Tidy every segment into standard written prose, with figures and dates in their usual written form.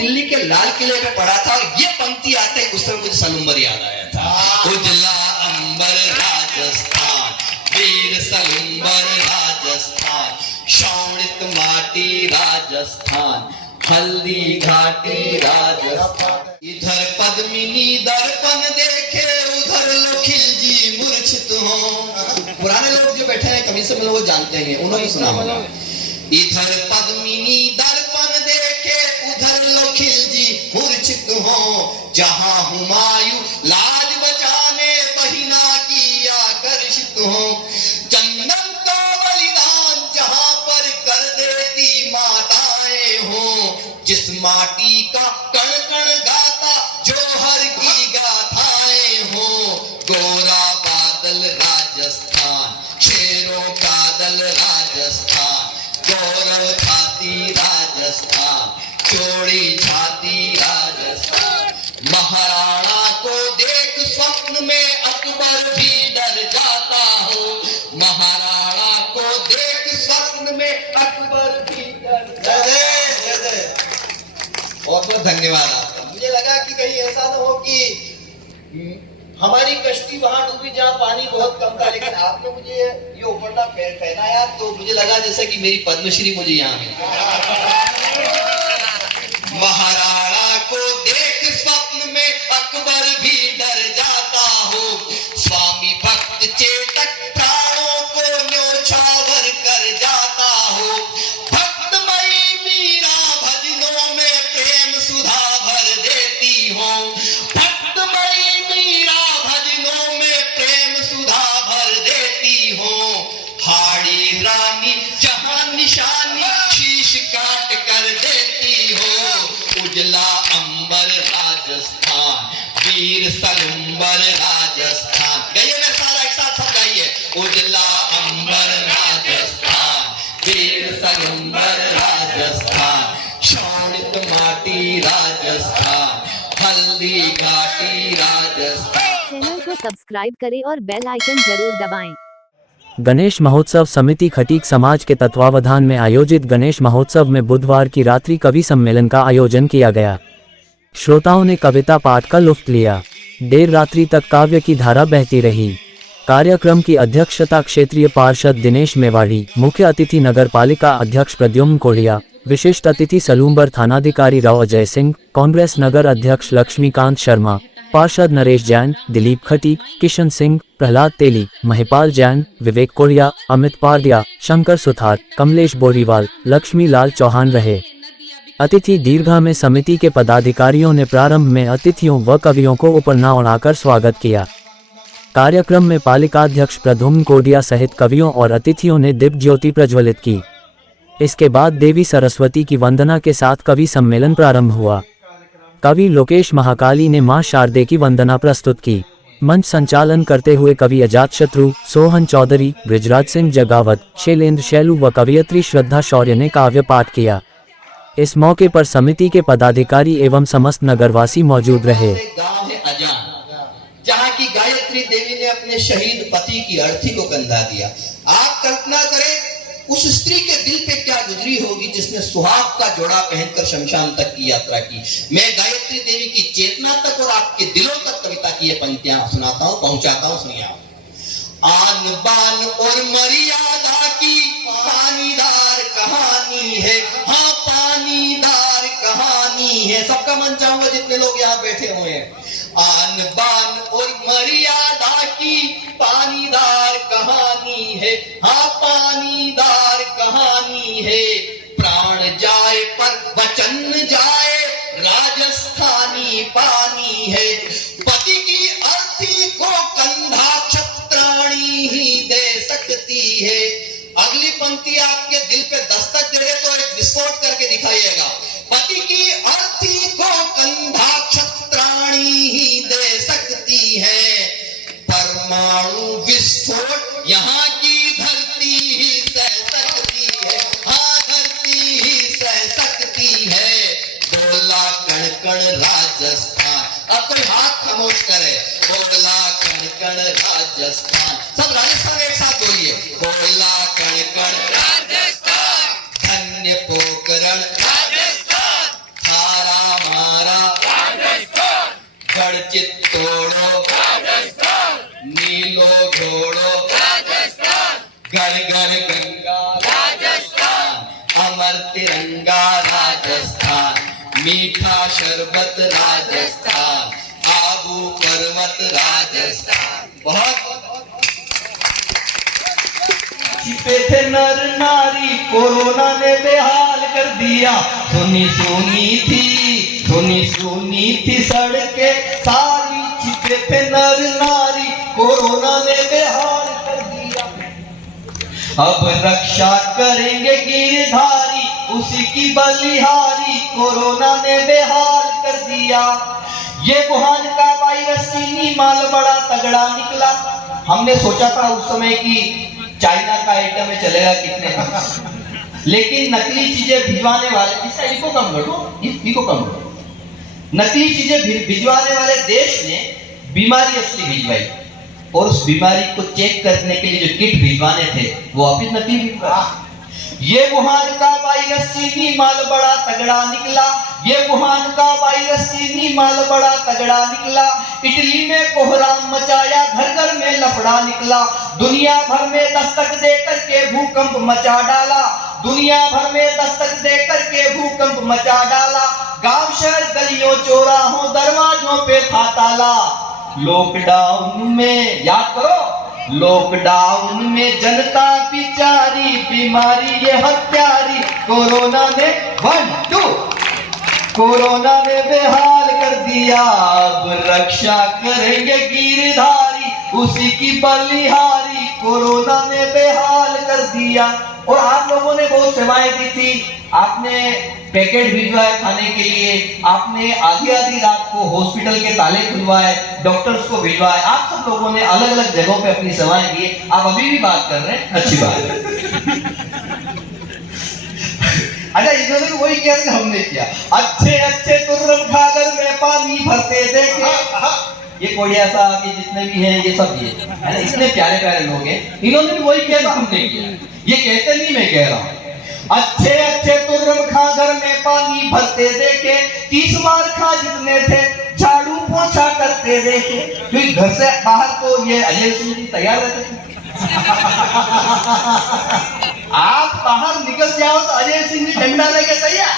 दिल्ली के लाल किले पे पढ़ा था और ये पंक्ति आते ही उस समय मुझे सलूम्बर याद आया था। उजला अंबर राजस्थान, वीर सलूम्बर राजस्थान, शोणित माटी राजस्थान, हल्दी घाटी राजस्थान। इधर पद्मिनी दर्पण देखे, उधर लो खिलजी मूर्छित हो। पुराने लोग जो बैठे हैं कभी से में वो जानते हैं, उन्होंने सुना होगा। इधर पद्मिनी दर्पण देखे, उधर लो खिलजी मूर्छित हो। जहां हुमायूं लाज बचाने बहिना की आकर्षित हो। चंदन का बलिदान जहां पर कर देती माताएं हो। जिस माटी का कण कण गाता जोहर की गाथाएं हो। गोरा बादल राजस्थान, शेरों का दल राजस्थान, गौरव छाती राजस्थान, चौड़ी छाती राजस्थान। महाराणा को देख स्वप्न में अकबर भी डर जाता हो। महाराणा को देख स्वप्न में अकबर भी डर जाता हो। बहुत बहुत धन्यवाद आपका। मुझे लगा कि कहीं ऐसा ना हो कि हमारी कश्ती वहां डूबी जहां पानी बहुत कम था, लेकिन आपने मुझे ये उपरना पहनाया तो मुझे लगा जैसे कि मेरी पद्मश्री मुझे यहाँ मिली। महाराणा को देख स्वप्न में अकबर भी डर जाता हो। स्वामी भक्त चेतक प्राणों को न्योछावर कर जाता हो। भक्तमयी मीरा भजनों में प्रेम सुधा भर देती हो। भक्तमयी मीरा भजनों में प्रेम सुधा भर देती हो। हाड़ी रानी जहां निशानी शीश काट कर देती हो। उजला अंबर राजस्थान, वीर सलूम्बर राजस्थान। गाइए मैं सारा एक साथ सब गाइए। उजला अंबर राजस्थान, वीर सलूम्बर राजस्थान, शोणित माटी राजस्थान, हल्दी घाटी राजस्थान। चैनल को सब्सक्राइब करें और बेल आइकन जरूर दबाएं। गणेश महोत्सव समिति खटीक समाज के तत्वावधान में आयोजित गणेश महोत्सव में बुधवार की रात्रि कवि सम्मेलन का आयोजन किया गया। श्रोताओं ने कविता पाठ का लुत्फ लिया। देर रात्रि तक काव्य की धारा बहती रही। कार्यक्रम की अध्यक्षता क्षेत्रीय पार्षद दिनेश मेवाड़ी, मुख्य अतिथि नगर पालिका अध्यक्ष प्रद्युम्न कोढ़िया, विशिष्ट अतिथि सलूम्बर थानाधिकारी राव अजय सिंह, कांग्रेस नगर अध्यक्ष लक्ष्मीकांत शर्मा, पार्षद नरेश जैन, दिलीप खटीक, किशन सिंह, प्रहलाद तेली, महिपाल जैन, विवेक कोढ़िया, अमित पारदिया, शंकर सुथार, कमलेश बोरीवाल, लक्ष्मी लाल चौहान रहे। अतिथि दीर्घा में समिति के पदाधिकारियों ने प्रारंभ में अतिथियों व कवियों को उपरना ओढ़ाकर स्वागत किया। कार्यक्रम में पालिकाध्यक्ष प्रद्युम्न कोढ़िया सहित कवियों और अतिथियों ने दीप ज्योति प्रज्वलित की। इसके बाद देवी सरस्वती की वंदना के साथ कवि सम्मेलन प्रारंभ हुआ। कवि लोकेश महाकाली ने मां शारदे की वंदना प्रस्तुत की। मंच संचालन करते हुए कवि अजातशत्रु, सोहन चौधरी, बृजराज सिंह जगावत, शैलेंद्र शैलू व कवियत्री श्रद्धा शौर्य ने काव्य पाठ किया। इस मौके पर समिति के पदाधिकारी एवं समस्त नगरवासी मौजूद रहे। गांव है अजान, जहां की गायत्री देवी ने अपने शहीद पति की अर्थी को कंधा दिया। आप कल्पना करें उस स्त्री के दिल पे क्या गुजरी होगी जिसने सुहाग का जोड़ा पहनकर शमशान तक की यात्रा की। मैं गायत्री देवी की चेतना तक और आपके दिलों तक कविता की ये पंक्तियां सुनाता हूं, पहुंचाता हूं, सुनिए आप। आन बान और मर्यादा की पानीदार कहानी है, हाँ पानीदार कहानी है। सबका मन चाहूंगा जितने लोग यहाँ बैठे हुए हैं। आन बान और मर्यादा की पानीदार कहानी है, हाँ पानीदार कहानी है। प्राण जाए पर वचन जाए, राजस्थानी पानी है। पति की अर्थी को कंधा क्षत्राणी ही दे सकती है। अगली पंक्ति आपके दिल पे दस्तक दे तो एक विस्फोट करके दिखाइएगा। पति की अर्थी को कंधा क्षत्राणी ही दे सकती है। परमाणु विस्फोट यहाँ की धरती ही सह सकती है, हाँ धरती ही सह सकती है। बोला कण कण राजस्थान। अब कोई हाथ खामोश करे। बोला कण कण राजस्थान। सब राजस्थान एक साथ बोलिए। बोला कण कण राजस्थान, धन्य पोकरण राजस्थान, थारा घर घर गंगा राजस्थान, अमर तिरंगा राजस्थान, मीठा शरबत राजस्थान, आबू पर्वत राजस्थान। बहुत छिपे थे नर नारी, कोरोना ने बेहाल कर दिया। सुनी सुनी थी सड़कें सारी, छिपे थे नर नारी, कोरोना ने बेहाल कर दिया। अब रक्षा करेंगे गिरधारी, उसी की बलिहारी, कोरोना ने बेहाल कर दिया। ये वुहान का वायरस चीनी माल बड़ा तगड़ा निकला। हमने सोचा था उस समय कि चाइना का आइटम में चलेगा कितने, लेकिन नकली चीजें भिजवाने वाले, इसका इको कम करो, नकली चीजें भिजवाने वाले देश ने बीमारी असली भिजवाई, और उस बीमारी को चेक करने के लिए जो किट भिजवाने थे वो वापिस नकली भिजवा। ये वुहान का वायरस चीनी माल बड़ा तगड़ा निकला, ये वुहान का वायरस चीनी माल बड़ा तगड़ा निकला। इटली में कोहराम मचाया, घर घर में लफड़ा निकला। दुनिया भर में दस्तक दे करके भूकंप मचा डाला, दुनिया भर में दस्तक दे करके भूकंप मचा डाला। गांव शहर गलियों चौराहों दरवाजों पे था ताला। लॉकडाउन में, याद करो, लॉकडाउन में जनता बिचारी, बीमारी ये हत्यारी, कोरोना ने 1 2 कोरोना ने बेहाल कर दिया। अब रक्षा करेंगे गिरधारी, उसी की बलिहारी, कोरोना ने बेहाल कर दिया। और आप लोगों ने बहुत सेवाएं दी थी, आपने पैकेट भिजवाए खाने के लिए, आपने आधी रात को हॉस्पिटल के ताले खुलवाए, डॉक्टर्स को भिजवाए, आप सब लोगों ने अलग अलग जगहों पे अपनी सेवाएं दी। आप अभी भी बात कर रहे हैं, अच्छी बात है। अच्छा, इन्होंने भी वही किया जो हमने किया। अच्छे तुर्रम खागर में पानी भरते देखे। ये कोई ऐसा कि जितने भी हैं ये सब ये है ना, इतने प्यारे प्यारे लोग हैं, इन्होंने भी वही किया जो हमने किया। ये कहते नहीं, मैं कह रहा हूँ। अच्छे तुर्रम खागर में पानी भरते देखे, 30 मार खा जितने थे झाड़ू पोछा करते देखे। क्योंकि घर से बाहर तो ये अजय सिंह जी तैयार रहते थे। आप बाहर निकल जाओ तो अजय सिंह जी डंडा लेके तैयार,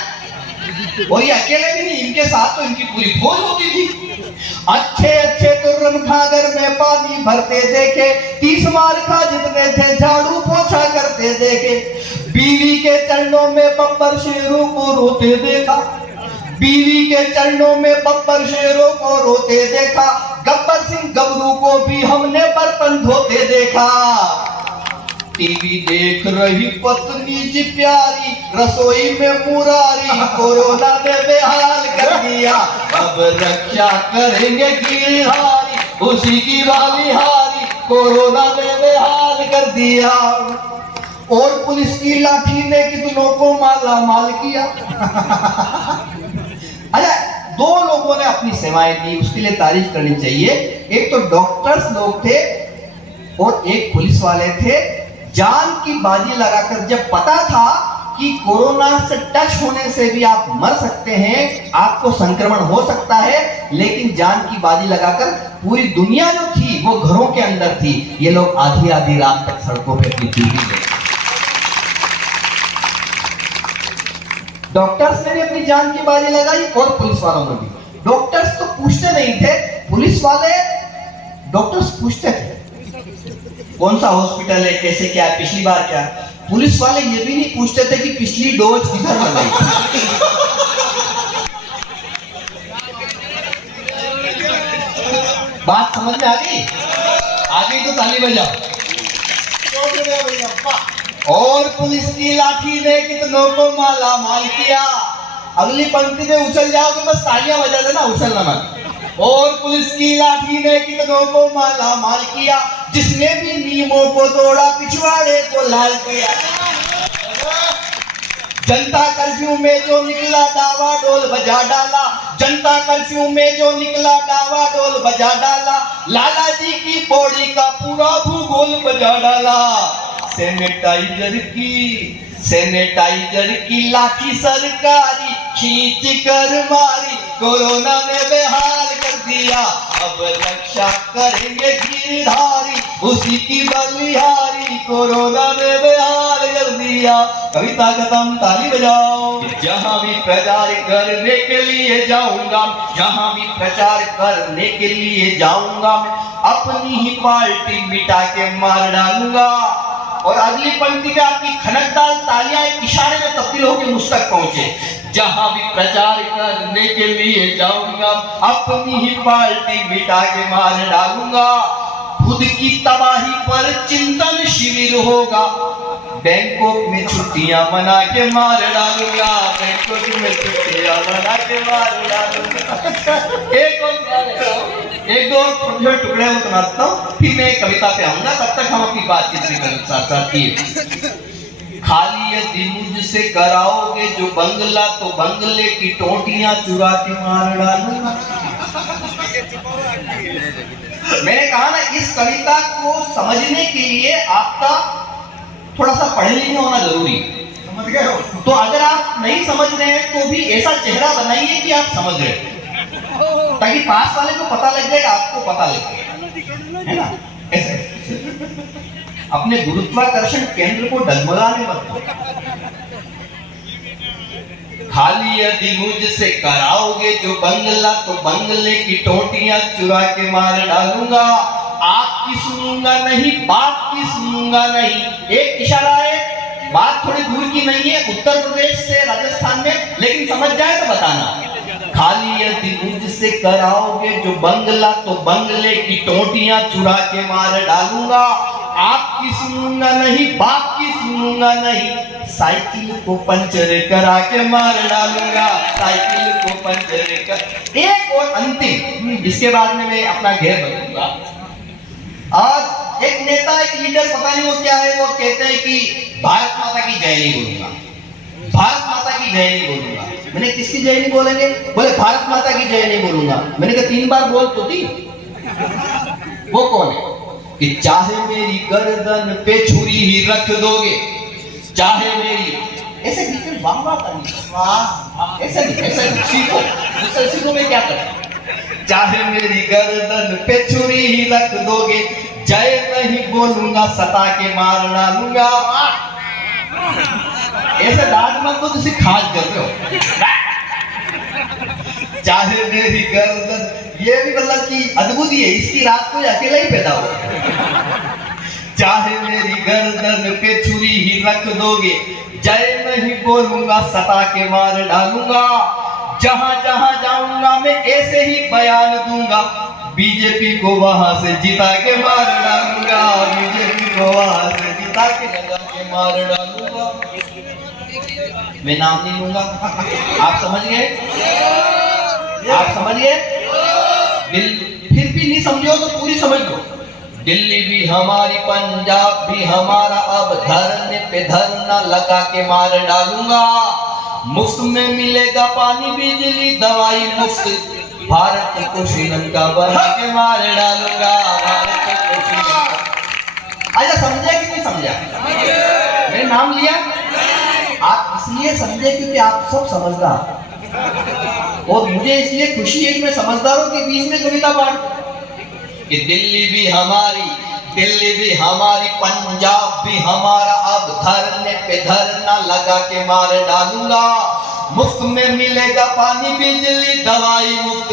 और ये अकेले भी नहीं, इनके साथ तो इनकी पूरी फौज होती थी। अच्छे तुर्रम खागर में पानी भरते देखे, 30 मार खा जितने थे झाड़ू पोछा करते देखे। बीवी के चरणों में बब्बर शेरों को रोते देखा, बीवी के चरणों में बब्बर शेरों को रोते देखा। गब्बर सिंह गबरू को भी हमने बर्तन धोते देखा। टीवी देख रही पत्नी जी प्यारी, रसोई में मुरारी, कोरोना ने बेहाल कर दिया। अब रक्षा करेंगे गिरधारी, उसी की बलिहारी, कोरोना ने बेहाल कर दिया। और पुलिस की लाठी ने कितनों को माला माल किया। अच्छा, 2 लोगों ने अपनी सेवाएं दी, उसके लिए तारीफ करनी चाहिए। एक तो डॉक्टर्स लोग थे और एक पुलिस वाले थे। जान की बाजी लगाकर, जब पता था कि कोरोना से टच होने से भी आप मर सकते हैं, आपको संक्रमण हो सकता है, लेकिन जान की बाजी लगाकर पूरी दुनिया जो थी वो घरों के अंदर थी, ये लोग आधी रात तक सड़कों पे अपनी ड्यूटी करते। डॉक्टर्स ने भी अपनी जान की बाजी लगाई और पुलिस वालों ने भी। डॉक्टर्स तो पूछते नहीं थे, पुलिस वाले डॉक्टर्स पूछते थे कौन सा हॉस्पिटल है, कैसे क्या है, पिछली बार क्या। पुलिस वाले ये भी नहीं पूछते थे कि पिछली डोज किधर लगाई। बात समझ में आ गई? तो ताली बजाओ। और पुलिस की लाठी ने कितनों को माला माल किया। अगली पंक्ति में उछल जाओ तो बस तालियां बजा देना, उछलना मत। और पुलिस की लाठी ने कितनों को माला माल किया, जिसने भी नीमों को तोड़ा पिछवाड़े को लाल किया। जनता कर्फ्यू में जो निकला डावा डोल बजा डाला, जनता कर्फ्यू में जो निकला डावा डोल बजा डाला। लाला जी की पौड़ी का पूरा भूगोल बजा डाला। सैनिटाइजर की लाठी सरकारी खींच कर मारी, कोरोना ने बेहाल कर दिया। अब रक्षा करेंगे गिरधारी, उसी की बलिहारी, कोरोना दिया। कविता खत्म, ताली बजाओ। जहां भी प्रचार करने के लिए जाऊंगा, जहां भी प्रचार करने के लिए जाऊंगा, मैं अपनी ही पार्टी मिटा के मार डालूंगा। और अगली पंक्ति पे आपकी खनकदार तालियां एक इशारे में तब्दील होकर मुझ तक पहुंचे। जहां भी प्रचार करने के लिए जाऊंगा, अपनी ही पार्टी मिटा के मार डालूंगा। खुद की तबाही पर चिंतन शिविर होगा, बैंकॉक में छुट्टियां मना के मार डालूंगा, बैंकॉक में छुट्टियां मना के मार डालूंगा। एक दो छोटे टुकड़े में सुनाता हूँ, फिर मैं कविता पे आऊंगा। तब तक हम अपनी बातचीत भी कर साथ साथ। खाली यदि मुझसे कराओगे जो बंगला, तो बंगले की टोटियां चुरा के मार डालूंगा। मैंने कहा ना, इस कविता को समझने के लिए आपका थोड़ा सा पढ़े लिखे होना जरूरी है। समझ गए हो? तो अगर आप नहीं समझ रहे हैं तो भी ऐसा चेहरा बनाइए कि आप समझ रहे हैं, ताकि पास वाले को पता लग जाएगा, आपको पता लग जाएगा, है ना? ऐसे अपने गुरुत्वाकर्षण केंद्र को डगमगाने मत दो। खाली यदि मुझसे कराओगे जो बंगला, तो बंगले की टोटियां चुरा के मार डालूंगा। आपकी सुनूंगा नहीं, बात की सुनूंगा नहीं। एक इशारा है, बात थोड़ी दूर की नहीं है, उत्तर प्रदेश से राजस्थान में, लेकिन समझ जाए तो बताना। खाली यदि मुझसे कराओगे जो बंगला, तो बंगले की टोटियां चुरा के मार डालूंगा। आपकी सुनूंगा नहीं, बात की सुनूंगा नहीं। साइकिल को पंचर करा के मार डालूंगा, साइकिल को पंचर कर। एक और अंतिम, इसके बाद में मैं अपना घेर बदलूंगा। आज एक नेता, एक लीडर, पता नहीं वो क्या है, वो कहते हैं कि भारत माता की जय नहीं बोलूंगा, भारत माता की जय नहीं बोलूंगा। मैंने किसकी जय नहीं बोलेंगे? बोले भारत माता की जय नहीं बोलूंगा। मैंने कहा 3 बार बोल तो दी। वो कौन है? कि चाहे मेरी गर्दन पे छुरी ही रख दोगे, चाहे मेरी, ऐसे बिल्कुल वाह वाह करनी, वाह ऐसे नहीं, ऐसे नहीं, सीखो, मुझसे सीखो। मैं क्या करूं? चाहे मेरी गर्दन पे छुरी ही रख दोगे, जय नहीं बोलूंगा, सता के मार डालूंगा। ऐसे दाद मत दो जिसे खाज कर रहे हो। चाहे मेरी गर्दन, ये भी मतलब कि अद्भुत ही है, इसकी रात को अकेला ही पैदा हो। चाहे मेरी गर्दन पे छुरी ही रख दोगे, जय नहीं बोलूंगा, सता के मार डालूंगा। जहां जहां जाऊंगा मैं ऐसे ही बयान दूंगा, बीजेपी को वहां से जिता के मार डालूंगा, बीजेपी को वहां से जिता के लगा के मार डालूंगा। मैं नाम नहीं लूंगा। आप समझ गए? आप समझ गए? फिर भी नहीं समझे हो तो पूरी समझ लो। दिल्ली भी हमारी, पंजाब भी हमारा, अब धरने पे धरना लगा के मार डालूंगा। मुफ्त में मिलेगा पानी, बिजली, दवाई मुफ्त, भारत को श्रीलंका बना के मार डालूंगा, भारत को श्रीलंका। अच्छा, समझा कि नहीं समझा? मैंने नाम लिया, आप इसलिए समझे क्योंकि आप सब समझदार, और मुझे इसलिए खुशी है कि मैं समझदारों के बीच में कविता पढ़। कि दिल्ली भी हमारी, दिल्ली भी हमारी, पंजाब भी हमारा, अब धरने पे धरना लगा के मार डालूंगा। मुफ्त में मिलेगा पानी, बिजली, दवाई मुफ्त,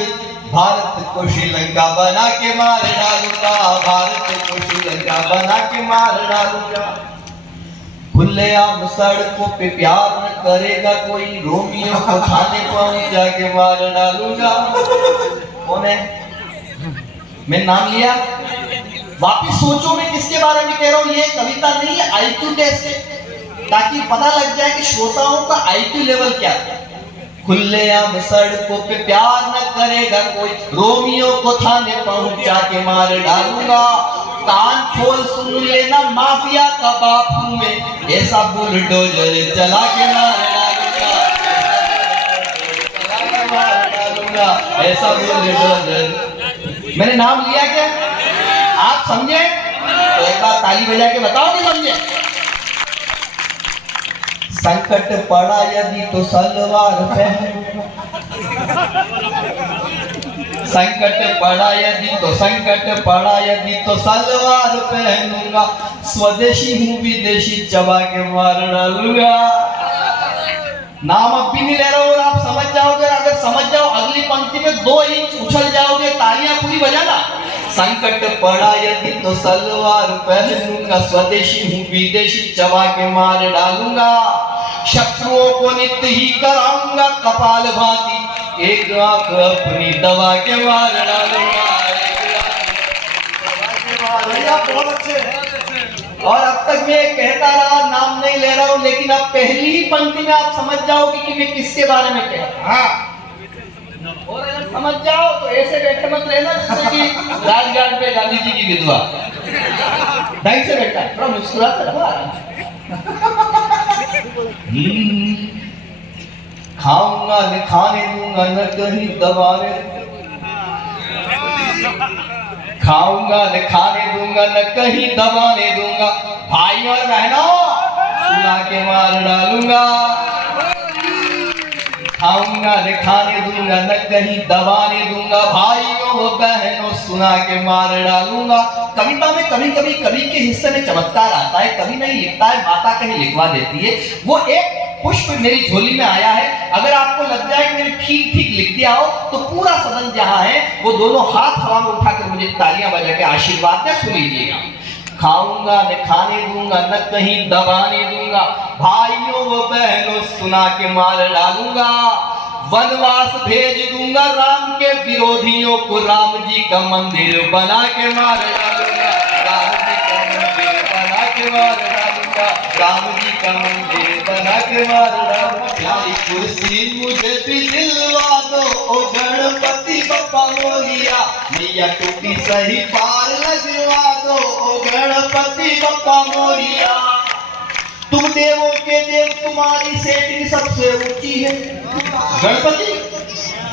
भारत को श्रीलंका बना के मार डालूंगा, भारत को श्रीलंका बना के मार डालूंगा। खुलेआम सड़कों पे प्यार न करेगा कोई, रोमियो को थाने पहुंचा के मार डालूंगा। कौन है? मैं नाम लिया। वापिस सोचो मैं किसके बारे में कह रहा हूं। ये कविता नहीं है, आईक्यू टेस्ट है, ताकि पता लग जाए कि श्रोताओं का आईक्यू लेवल क्या है। खुलेआम सड़कों पे प्यार न करेगा कोई, रोमियो को थाने पहुंचा के मार डालूंगा। कान खोल सुन लेना, माफिया का बाप हूं मैं, ऐसा बुलडोजर चला के मार डालूंगा, ऐसा बुलडोजर। मैंने नाम लिया क्या? आप समझे? तो एक बार ताली बजा के बताओ कि समझे। संकट पड़ा यदि तो सलवार पहनूंगा, संकट पड़ा यदि तो, संकट पड़ा यदि तो सलवार पहनूंगा। स्वदेशी हूँ विदेशी चबा के मार डालूंगा। नाम अब भी नहीं ले रहा हूं और आप समझ जाओगे, अगर समझ जाओ अगली पंक्ति में 2 इंच उछल जाओगे, तालियां पूरी बजाना। संकट पड़ा यदि तो सलवार पहनूंगा, स्वदेशी हूँ विदेशी चबा के मार डालूंगा। शत्रुओं को नित्य ही कराऊंगा कपाल भाती, एक आंख अपनी दबा के मार डालूंगा। भैया बहुत अच्छे हैं। और अब तक मैं कहता रहा, नाम नहीं ले रहा हूं, लेकिन अब पहली ही पंक्ति में आप समझ जाओगे कि मैं किसके बारे में कह रहा हूं। और अगर समझ जाओ तो ऐसे बैठे मत रहना जैसे कि राजघाट पे गांधी जी की विधवा। ढंग से बैठा, थोड़ा मुस्कुराता रहा। खाऊंगा न खाने दूंगा न कहीं दबाने, खाऊंगा न खाने दूंगा न कहीं दबाने दूंगा, भाई और बहनों सुना के मार डालूंगा। खाऊंगा न खाने दूंगा न कहीं दबाने दूंगा, भाइयों बहनों सुना के मार डालूंगा। कविता में कभी कभी कवि के हिस्से में चमत्कार आता है, कवि नहीं लिखता है, माता कहीं लिखवा देती है। वो एक पुष्प मेरी झोली में आया है, अगर आपको लग जाए कि मैंने ठीक ठीक लिख दिया हो तो पूरा सदन जहां है वो दोनों हाथ हवा में उठाकर मुझे तालियां बजा के आशीर्वाद दें। सुन लीजिएगा। खाऊंगा न खाने दूंगा न कहीं दबाने दूंगा, भाइयों व बहनों सुना के मार डालूंगा। वनवास भेज दूंगा राम के विरोधियों को, राम जी का मंदिर बना के मार डालूंगा। राम जी का मंदिर बना के मार डालूंगा, राम जी का मंदिर बना के मार डालूंगा। प्यारी कुर्सी मुझे भी दिलवा दो ओ गणपति बप्पा मोरिया, मैया टूटी सही पार लगवा दो ओ गणपति बप्पा मोरिया। तुम देवों के देव, तुम्हारी सेटिंग सबसे ऊंची है। गणपति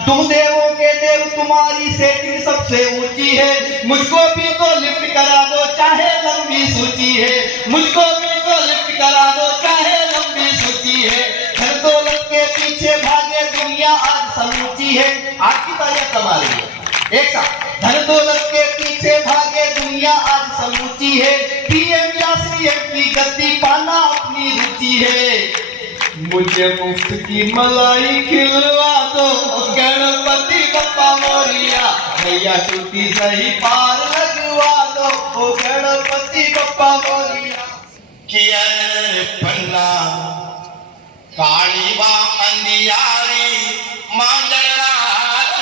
तुम देवों के देव, तुम्हारी सेटिंग सबसे ऊंची है। मुझको भी तो लिफ्ट करा दो चाहे लंबी सूची है, मुझको भी तो लिफ्ट करा दो चाहे लंबी सूची है। धन दौलत के पीछे भागे दुनिया आज समूची है। आपकी तारीफ कमा रही है एक साथ। धन दौलत के पीछे भागे दुनिया आज समूची है, पीएम या सीएम की गद्दी पाना अपनी रुचि है। मुझे मुफ्त की मलाई खिलवा दो गणपति बप्पा मोरिया, मैया टूटी सही पार लगवा दो ओ गणपति बप्पा मोरिया। कियर पन्ना काळीवा अंधियारी मांडरात,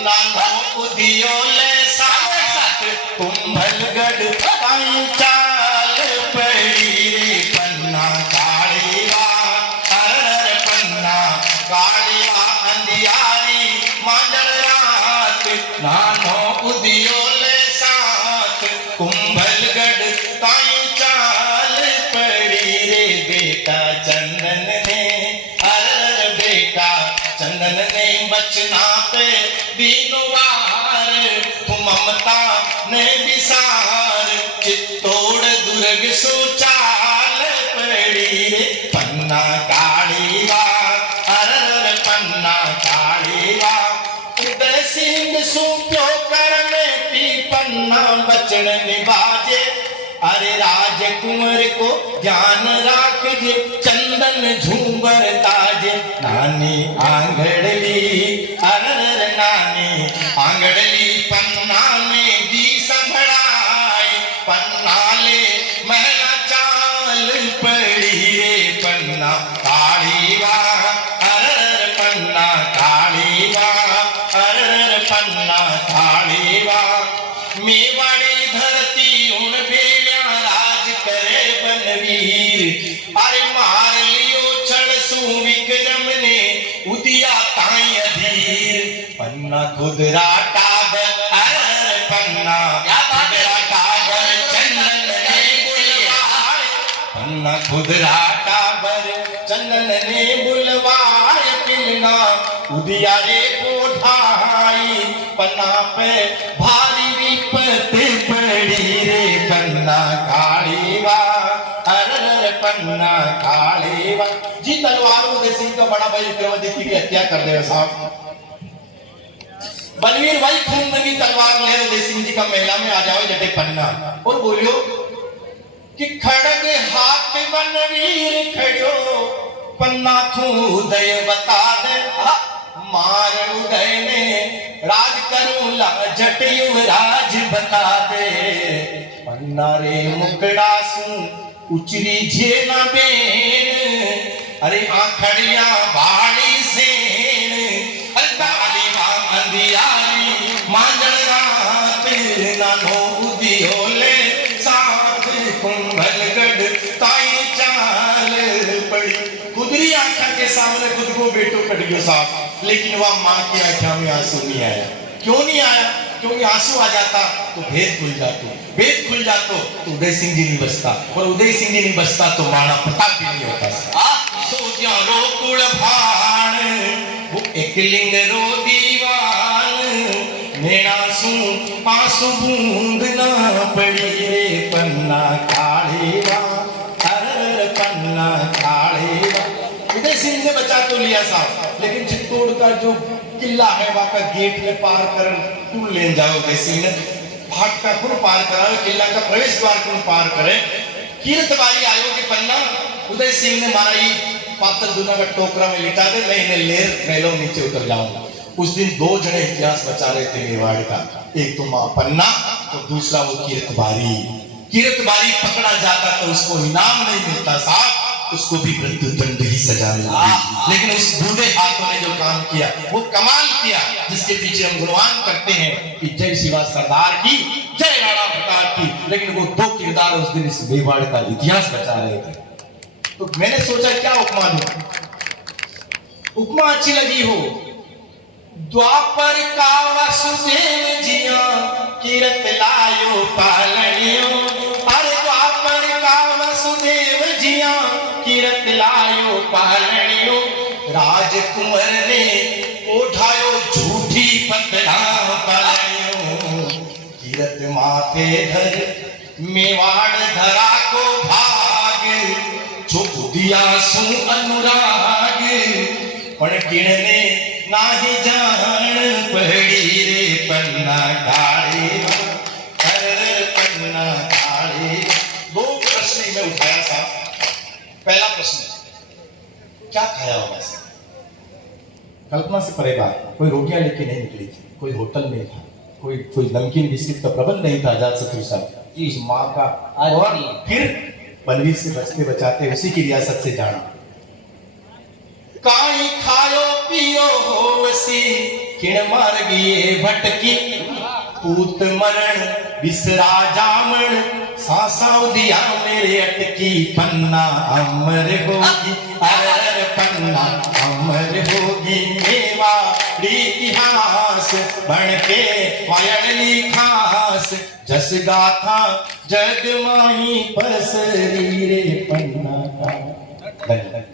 नानो उदियोले साथ कुंभलगढ़ पंचाल पड़ी रे पन्ना काळीवा। अरर पन्ना काळीवा अंधियारी मांडरात, नानो उदियोले साथ कुंभलगढ़ पंचाल पड़ी रे। बेटा चंदन ने, अरर बेटा चंदन ने बचना पे बीनवार, तुम ममता ने विसार, चित्तौड़ दुर्ग सुचाल पड़ी रे पन्ना काळीवा। अरर पन्ना काळीवा। उदय सिंह सूप्यो कर में पी पन्ना बचन निभाजे, अरे राजकुंवर को ध्यान राख जे, चंदन झूमर ताजे। नानी आंगड़ली, अरर नानी आंगड़ली, पन्ना में दी संभड़ाई, पन्ना ले महला चाल पड़ी रे पन्ना काळीवा। अरर पन्ना काळीवा, अरर पन्ना काळीवा। मेवाड़ी धरती उन बेलिया राज करे बनवीर, अरे मार लियो छड़ सु विक्रम ने उदिया ताई अधीर। पन्ना खुदरा टाबर, अरर पन्ना खुदरा टाबर, चंदन ने बुलवाए, पन्ना खुदरा टाबर, चंदन ने बुलवाए। पिलना उदिया रे कोठाई, पन्ना पे भारी विपत पड़ी रे पन्ना काळीवा। अरर पन्ना काळीवा। जी तलवार उदय सिंह का बड़ा भाई विक्रमादित्य की हत्या कर दे साहब। बलवीर भाई खून नंगी तलवार ले उदय सिंह जी का महिला में आ जाओ जटे पन्ना और बोलियो कि खड़ग हाथ बनवीर खड़ो पन्ना थू उदय बता दे मार उदय ने राज करूं ला जट युवराज बता दे पन्ना रे मुकड़ा सू उचरी जे ना बेन अरे आखड़िया बाड़ी से अरे ताली मां अंधियारी मांजण रात नानो उदियोले साथ कुंभलगढ़ ताई चाल पड़ी कुदरी आंखा के सामने खुद को बेटो कट गयो साहब लेकिन वह मां की आंखों में आंसू नहीं आया क्यों नहीं आया क्योंकि आंसू आ जाता तो भेद खुल जातो तो उदय सिंह जी नहीं बचता और उदय सिंह जी नहीं बचता तो महाराणा प्रताप भी नहीं होता सोचा रो कुल भाण वो एकलिंग रो दीवान मेरा सू पासु बूंद ना पड़ी रे पन्ना काढ़ेवा हर पन्ना काढ़ेवा उदय सिंह से बचा तो लिया साहब लेकिन चित्तौड़ का जो किला है वहां का गेट में पार कर कुल ले जाओ उदय सिंह ने भाग का कुल पार कराओ किला का प्रवेश द्वार कुल पार करे कीर्तबारी आयो के पन्ना उदय सिंह ने मारा ये पात्र दुना का टोकरा में लिटा दे मैं इन्हें लेर मेलो नीचे उतर जाऊंगा उस दिन दो जने इतिहास बचा रहे थे मेवाड़ का एक तो मां पन्ना और दूसरा वो कीर्तबारी पकड़ा जाता तो उसको इनाम नहीं मिलता साहब उसको भी मृत्युदंड ही सजा मिलती लेकिन उस बूढ़े हाथों ने जो काम किया वो कमाल किया जिसके पीछे हम गुणगान करते हैं कि जय शिवा सरदार की जय राणा प्रताप की लेकिन वो दो किरदार उस दिन इस मेवाड़ का इतिहास बचा रहे थे तो मैंने सोचा क्या उपमा दूं उपमा अच्छी लगी हो द्वापर का वसुदेव जिया कीरत लायो पालनियो अरे द्वापर का वसुदेव जिया कीरत लायो पालनियो राजकुंवर ने ओढ़ायो झूठी पतला पालनियो कीरत माथे धर मेवाड़ धरा को भाग जो दिया सु अनुराग पण किणने नाही जान पड़ी रे पन्ना काढ़े हर पन्ना काढ़े दो प्रश्न में उठाया साहब पहला प्रश्न क्या खाया होगा कल्पना से परे बात कोई रोटियां लेके नहीं निकली थी कोई होटल में था कोई नमकीन बिस्किट का प्रबंध नहीं था आजाद शत्रु साहब इस माँ का और फिर बलवीर से बचते बचाते उसी की रियासत से जाना काई खायो पियो होवसी किण मार गिए भटकी पूत मरण बिसरा जामण सांसा दिया मेरे अटकी पन्ना अमर होगी अरे पन्ना अमर होगी मेवाड़ी इतिहास बन के मायड़ली खास जस गाथा जग माही पसरी रे पन्ना का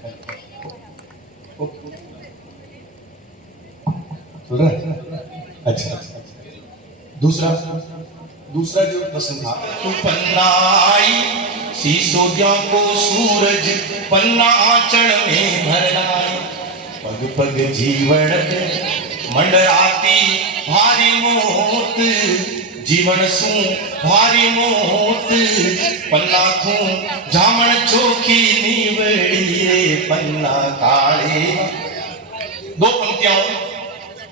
अच्छा दूसरा जो प्रश्न था तो पन्ना आई सीसोदिया को सूरज पन्ना आंचल में भर लाई पग पग जीवन मंडराती भारी मोत जीवन सू भारी मोत पन्ना थू जामण चोखी नीवड़ी रे पन्ना काले दो पंक्तियां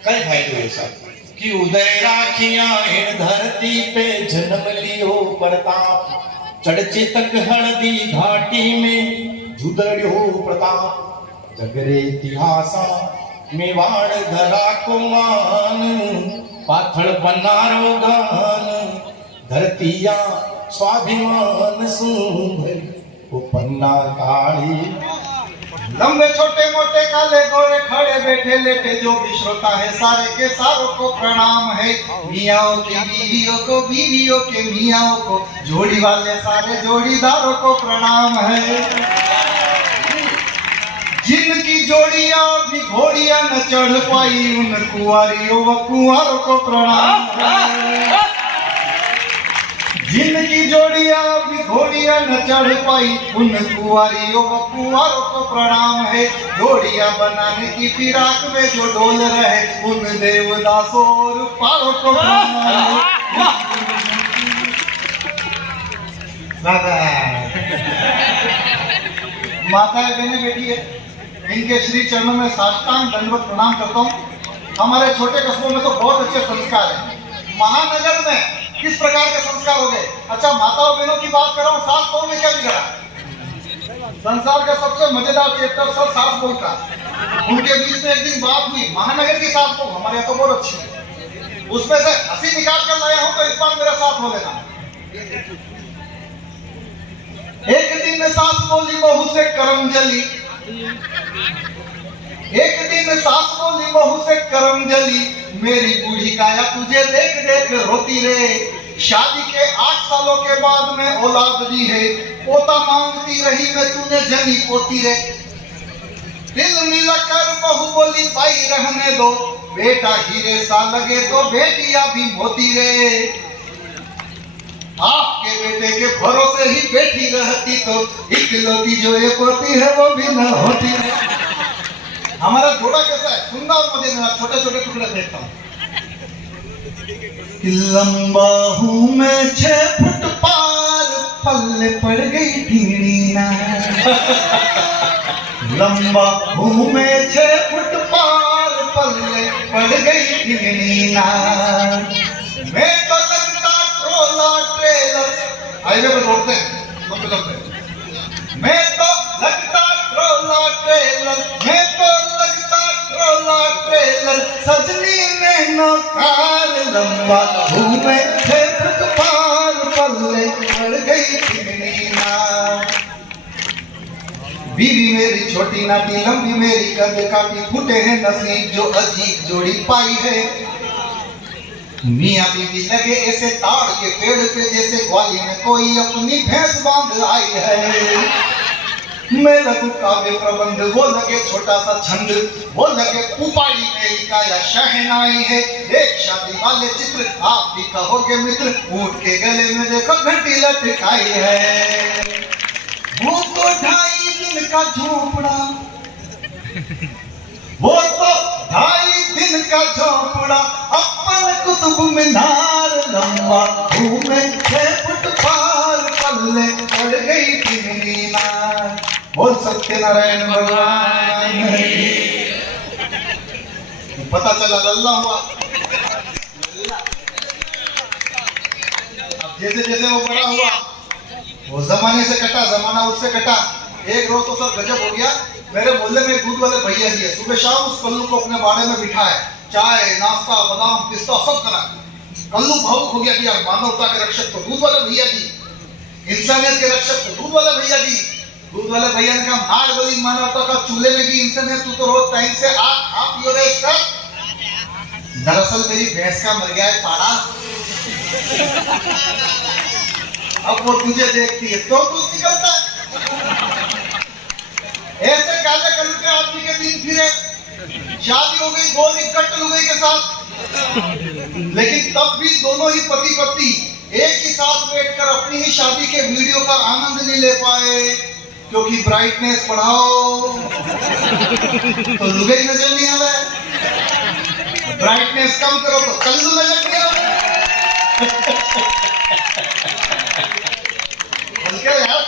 कई फायदे हुए साहब कि उदय राखिया इन धरती पे जन्म लियो प्रताप चढ़चे तक हल्दी घाटी में झुदड़ियो प्रताप जगरे इतिहासा मेवाड़ धरा को मान पाथड़ बनारो गान धरतिया स्वाभिमान सुंदर वो पन्ना काली लंबे छोटे मोटे काले गोरे खड़े बैठे लेटे जो भी श्रोता है सारे के सारों को प्रणाम है मियाओं के बीवियों को बीवियों के मियाओं को जोड़ी वाले सारे जोड़ीदारों को प्रणाम है जिनकी जोड़ियां भी घोड़ियां न चढ़ पाई उन कुंवारियों व कुंवारों को प्रणाम है जिनकी जोड़ियां भी घोड़ियां न चढ़ पाई उन कुंवारियों व कुंवारों को प्रणाम है जोड़ियां बनाने की फिराक में जो डोल रहे उन देवदासों और पारों को प्रणाम है माताएं बहनें बेटी है, इनके श्री चरणों में साष्टांग दंडवत प्रणाम करता हूँ। हमारे छोटे कस्बों में तो बहुत अच्छे संस्कार हैं। महानगर में किस प्रकार के संस्कार हो गए? अच्छा, माताओं बहनों की बात कर रहा हूँ, सास बहू में क्या बिगड़ा? संसार का सबसे मजेदार चैप्टर सर सास बहू का। उनके बीच में एक दिन बात हुई, महानगर की सास बहू हमारे यहाँ तो बहुत अच्छी है, उसमें से हंसी निकाल कर लाया हूँ, तो इस बार मेरा साथ हो लेना। एक दिन सास बोली बहू से करम जली, एक दिन सास बोली बहू से करम जली, मेरी बूढ़ी काया तुझे देख देख रोती रे। शादी के 8 सालों के बाद में औलाद दी है, पोता मांगती रही मैं तूने जनी पोती रे। दिल मिला कर बहू बोली भाई रहने दो, बेटा हीरे सा लगे तो बेटियां भी मोती रे। आपके बेटे के भरोसे ही बैठी रहती तो इकलौती जो ये पोती है वो भी न होती। हमारा जोड़ा कैसा है, सुंदर और मजेदार, छोटे छोटे टुकड़े देखता हूँ। लंबा हूँ मैं 6 फुट पार, पल्ले पड़ गई ढीड़ी ना। लंबा हूँ मैं 6 फुट पार, पल्ले पड़ गई ढीड़ी ना। मैं तो लगता ट्रोला ट्रेलर, हाईवे पर दौड़ते हैं लंबे लंबे। मैं तो लगता ट्रोला ट्रेलर, मैं तो लगता ट्रोला ट्रेलर, सजनी में नौकार। लंबा हूँ मैं 6 फुट पार, पल्ले पड़ गई ढीड़ी ना। बीवी मेरी छोटी नाटी, लंबी मेरी कद काटी, फूटे हैं नसीब जो अजीब जोड़ी पाई है। मियाँ बीवी लगे ऐसे ताड़ के पेड़ पे, जैसे ग्वाली में कोई अपनी भैंस बांध आई है। मैं लगू काव्य प्रबंध, वो लगे छोटा सा छंद, वो लगे उपाड़ी मेरी काया शहनाई है। एक शादी वाले चित्र आप भी कहोगे मित्र, ऊंट के गले में देखो घंटी लटकाई है। वो तो 2.5 दिन का झोपड़ा, वो तो 2.5 दिन का झोपड़ा, अपन कुतुब मीनार। लंबा हूँ मैं 6 फुट पार, पल्ले पड़ गई ढीड़ी ना। बोल सत्यनारायण भगवान। पता चला लल्ला हुआ। अब जैसे जैसे वो बड़ा हुआ, वो जमाने से कटा, जमाना उससे कटा। एक रोज तो सर गजब हो गया, मेरे मोहल्ले में दूध वाले भैया जी है, सुबह शाम उस कल्लू को अपने बाड़े में बिठाए, चाय नाश्ता बादाम पिस्ता सब करा। कल्लू भावुक हो गया कि यार मानवता के रक्षक तो दूध वाले भैया जी, इंसानियत के रक्षक तो दूध वाले भैया जी। दूध वाले भैया ने कहा, मार बोली मानवता का चूल्हे में की इंसानियत, तू तो रोज टाइम से आप पियो रे इसका। दरअसल मेरी भैंस का मर गया है पाड़ा, अब वो तुझे देखती है तो दूध निकलता है। ऐसे काले कलू के आदमी के दिन फिरे, शादी हो गई गोरी कट लुगाई के साथ, लेकिन तब भी दोनों ही पति पत्नी एक ही साथ बैठकर अपनी ही शादी के वीडियो का आनंद नहीं ले पाए, क्योंकि ब्राइटनेस बढ़ाओ तो लुगाई नजर नहीं आ रहा है, ब्राइटनेस कम करो तो कल्लू नजर नहीं आ रहा है।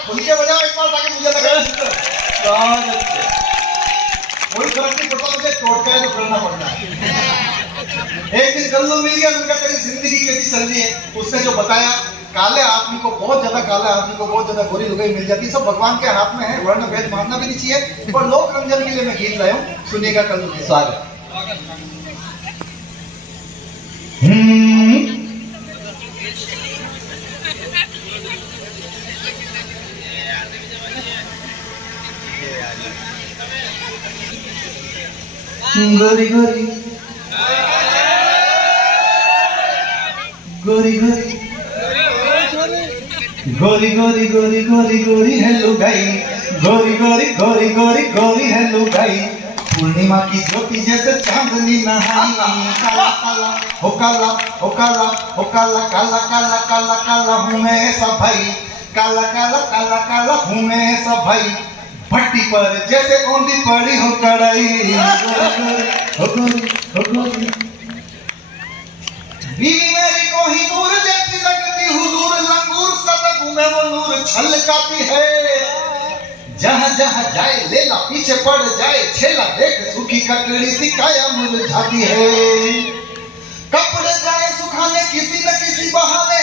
खुल के बजाओ एक बार, ताकि मुझे लगे कोई फर्क नहीं पड़ता, मुझे टोटका है तो करना पड़ता है। एक दिन कल्लू मिल गया, उनका तेरी जिंदगी कैसी चल रही है, उसने जो बताया, काले आदमी को बहुत ज्यादा, काले आदमी को बहुत ज्यादा गोरी लुगाई मिल जाती, सब भगवान के हाथ में है, वर्ण भेद मानना भी नहीं चाहिए। पर लोक रंजन के लिए मैं गीत लाया हूँ, सुनिएगा कल्लू के स्वागत। गोरी गोरी गोरी गोरी गोरी गोरी गोरी गोरी है लुगाई, गोरी गोरी गोरी गोरी गोरी है लुगाई। पूर्णिमा की ज्योति जैसे चांदनी नहाई, काला काला हो काला हो काला हो काला काला काला काला काला हूँ मैं ऐसा भाई, काला काला काला काला हूँ मैं ऐसा भाई। भट्टी पर जैसे औंधी पड़ी हो कड़ाई, हो गोरी हो गोरी। बीवी मेरी को ही नूर जैसी लगती, हुजूर लंगूर सा लगूं में वो नूर छलकाती है। जहां जहां जाए लेला पीछे पड़ जाए छेला, देख सूखी ककड़ी सी काया मुरझाती है। कपड़े जाए सुखाने किसी न किसी बहाने,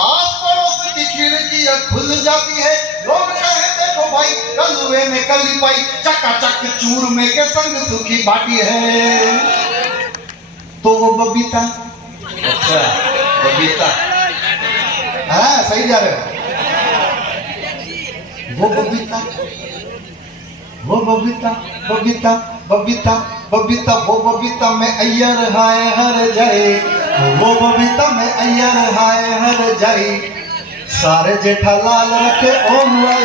आस पड़ोस की खिड़कियां खुल जाती है। लोग कहे देखो भाई कलुए में कली पाई, चकाचक चूरमे के संग सूखी बाटी है। तो वो बबीता, अच्छा बबीता, हाँ सही जा रहे हो। वो बबीता, वो बबीता, बबीता बबीता बबीता, वो बबीता में अय्यर हाय हर जाए, वो बबीता में अय्यर हाय हर जाए। सारे जेठालाल रखे ओम वाई,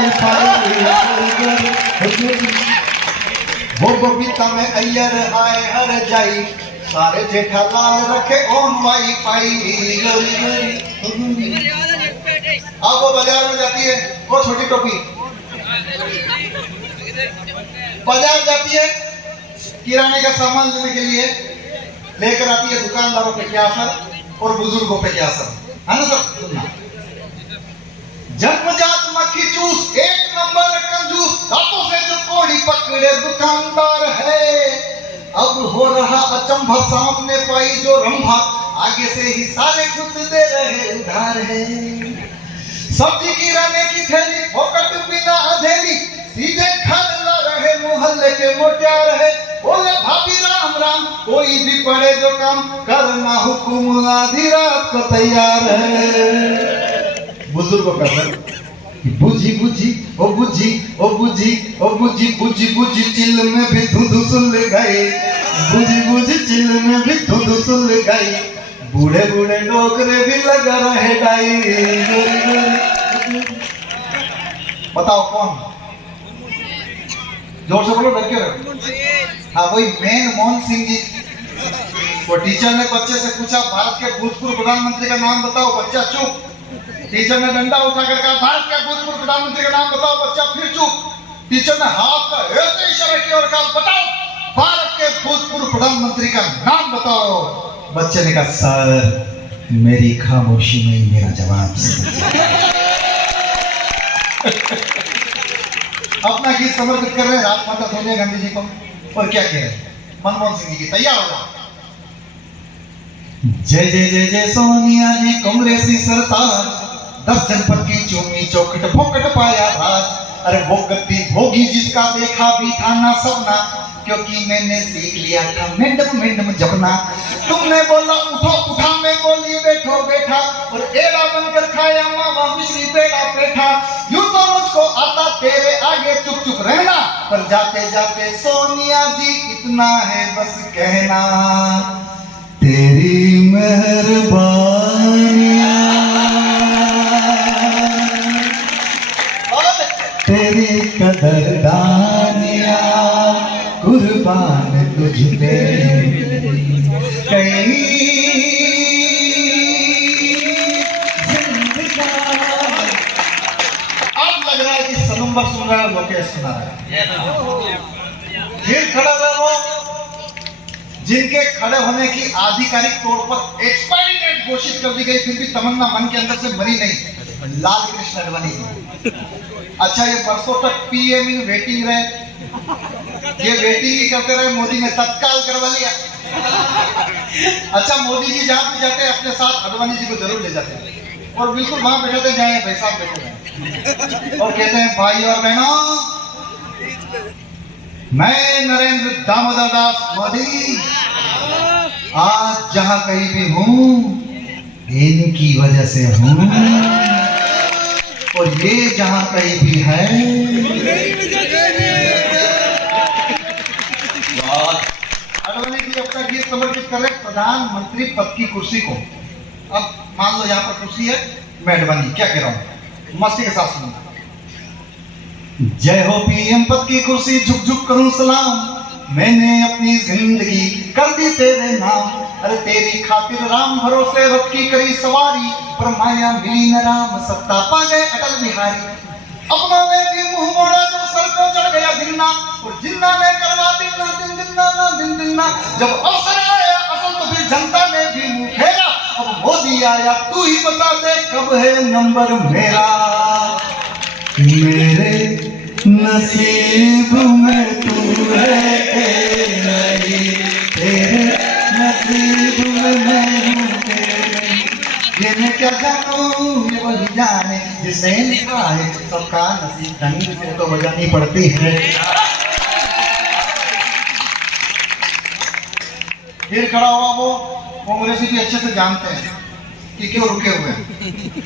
वो बबीता में अय्यर हाय हर जाए। सारे जेठालाल रखे ओम वाई पाई। अब वो बाजार में जाती है, वो छोटी टोपी बाजार जाती है किराने का सामान लेने के लिए, लेकर आती है। दुकानदारों पे क्या असर और बुजुर्गों पे क्या असर है ना सब सुनना। जन्मजात मक्खी चूस, एक नंबर कंजूस, दांतों से जो कोड़ी पकड़े दुकानदार है। अब हो रहा अचंभा, सामने पाई जो रंभा, आगे से ही सारे खुद दे रहे उधार है। सब्जी किराने की थैली, फोकट बिना अधेली, सीधे घर ला रहे मोहल्ले के मोटियार है। बोले भाभी राम राम, कोई भी पड़े जो काम, करना हुकुम आधी रात को तैयार है। बुजुर्गों का सर बुझी बुझी ओ बुझी ओ बुझी ओ बुझी, बुझी बुझी चिल में भी धुंध सुल गई, बुझी बुझी चिल में भी धुंध सुल गई। बूढ़े बूढ़े डोकरे भी लगा रहे डाई। बताओ कौन, जोर से बोलो, डर क्यों रहे? हाँ वही मेन मोहन सिंह जी। वो टीचर ने बच्चे से पूछा भारत के भूतपूर्व प्रधानमंत्री का नाम बताओ, बच्चा चुप। टीचर ने डंडा उठाकर कहा भारत के भूतपूर्व प्रधानमंत्री का नाम बताओ, बच्चा फिर चुप। टीचर ने हाथ का ऐसे इशारा किया और कहा बताओ भारत के भूतपूर्व प्रधानमंत्री का नाम बताओ। बच्चे ने कहा सर मेरी खामोशी में ही मेरा जवाब अपना गीत समर्पित कर रहे हैं राजमाता सोनिया गांधी जी को। और क्या कह रहे हैं मनमोहन सिंह जी की, तैयार हो जाओ। जय जय जय जय सोनिया जी कांग्रेसी सरकार, 10 जनपद की चूमी चौखट फोकट पाया राज। अरे वो गद्दी भोगी जिसका देखा भी था ना सपना, क्योंकि मैंने सीख लिया था मैडम मैडम जपना। तुमने बोला उठो उठा, मैं बोली बैठो बैठा, और एड़ा बनकर खाया मावा मिश्री पेड़ा पेठा। यूं तो मुझको आता तेरे आगे चुप चुप रहना, पर जाते जाते सोनिया जी इतना है बस कहना, तेरी मेहरबानी तेरी कदरदानिया, कुर्बान तुझ पे कहीं अब लग रहा है कि सनम्बर सुन रहा है, लोकेश सुना रहा है। फिर खड़ा रहो जिनके खड़े होने की आधिकारिक तौर पर एक्सपायरी डेट घोषित कर दी गई, फिर भी तमन्ना मन के अंदर से मरी नहीं, लाल कृष्ण आडवाणी। अच्छा ये बरसों तक पीएम इन वेटिंग रहे, ये वेटिंग ही करते रहे, मोदी ने तत्काल करवा लिया। अच्छा मोदी जी जहाँ भी जाते अपने साथ आडवाणी जी को जरूर ले जाते हैं, और बिल्कुल वहां बैठाते जाए भाई साहब बैठे हैं और कहते हैं भाई और बहनों, मैं नरेंद्र दामोदर दास मोदी आज जहां कहीं भी हूं इनकी वजह से हूं, और ये जहां कहीं भी है आडवाणी जी अपना गीत समर्पित कर रहे प्रधानमंत्री पद की कुर्सी को। अब मान लो यहाँ पर कुर्सी है, मैं आडवाणी क्या कह रहा हूँ मस्ती के साथ सुनो। जय हो पीएम पद की कुर्सी, झुक झुक करूं सलाम, मैंने अपनी जिंदगी कर दी तेरे नाम। अरे तेरी खातिर राम भरोसे रथ की करी सवारी, पर माया मिली न राम सत्ता पा गए अटल बिहारी। अपनों ने भी मुंह मोड़ा जब सर को चढ़ गया जिन्ना, और जिन्ना ने करवा दिन दिन दिन दिन। जब अवसर आया असल तो फिर जनता ने भी मुंह फेरा, अब मोदी ही आया, तू ही बता दे कब है नंबर मेरा। मेरे नसीब में तू है कि नहीं, तेरे नसीब में मैं हूँ कि नहीं। ये मैं क्या जानूं, ये वही जाने जिसने लिखा है सबका नसीब। ढंग से तो बजानी पड़ती है। फिर खड़ा हुआ वो कांग्रेसी भी अच्छे से जानते हैं कि क्यों रुके हुए हैं।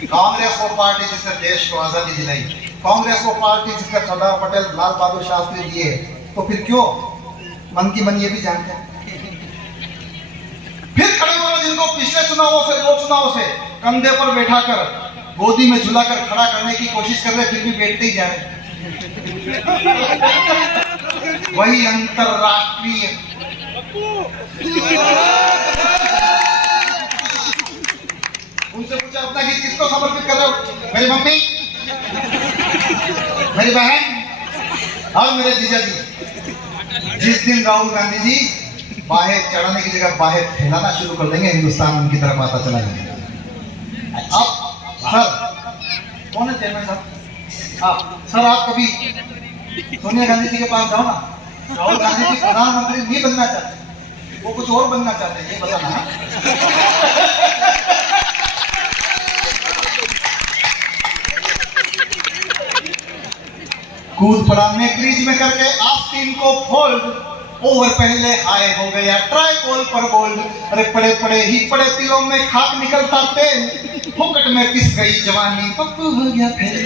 कांग्रेस वो पार्टी जिसने देश को आजादी दिलाई, कांग्रेस वो पार्टी जिसने सरदार पटेल, लाल बहादुर शास्त्री दिए, तो फिर क्यों मन की मन ये भी जानते हैं। फिर खड़े हुए जिनको पिछले चुनावों से, 2 चुनावों से कंधे पर बैठाकर, गोदी में झुलाकर खड़ा करने की कोशिश कर रहे, फिर भी बैठते ही जा रहे। वही अंतरराष्ट्रीय उनसे पूछा अपना गीत किसको समर्पित कर रहे हो? मेरी मम्मी, मेरी बहन और मेरे जीजा जी। जिस दिन राहुल गांधी जी बाहें चढ़ाने की जगह बाहें फैलाना शुरू कर देंगे, हिंदुस्तान उनकी तरफ आता चला जाएगा। अब सर कौन है चेयरमैन साहब? आप सर, आप कभी सोनिया गांधी जी के पास जाओ ना। राहुल गांधी जी प्रधानमंत्री नहीं बनना चाहते, वो कुछ और बनना चाहते हैं, ये बताना। कूद पड़ा मैं क्रीज में करके आस्तीन को फोल्ड, ओवर पहले हाय हो गया ट्राई बॉल पर बोल्ड। अरे पड़े पड़े ही पड़े तिलों में खाक निकलता तेल, फोकट में पिस गई जवानी पप्पू हो गया फेल।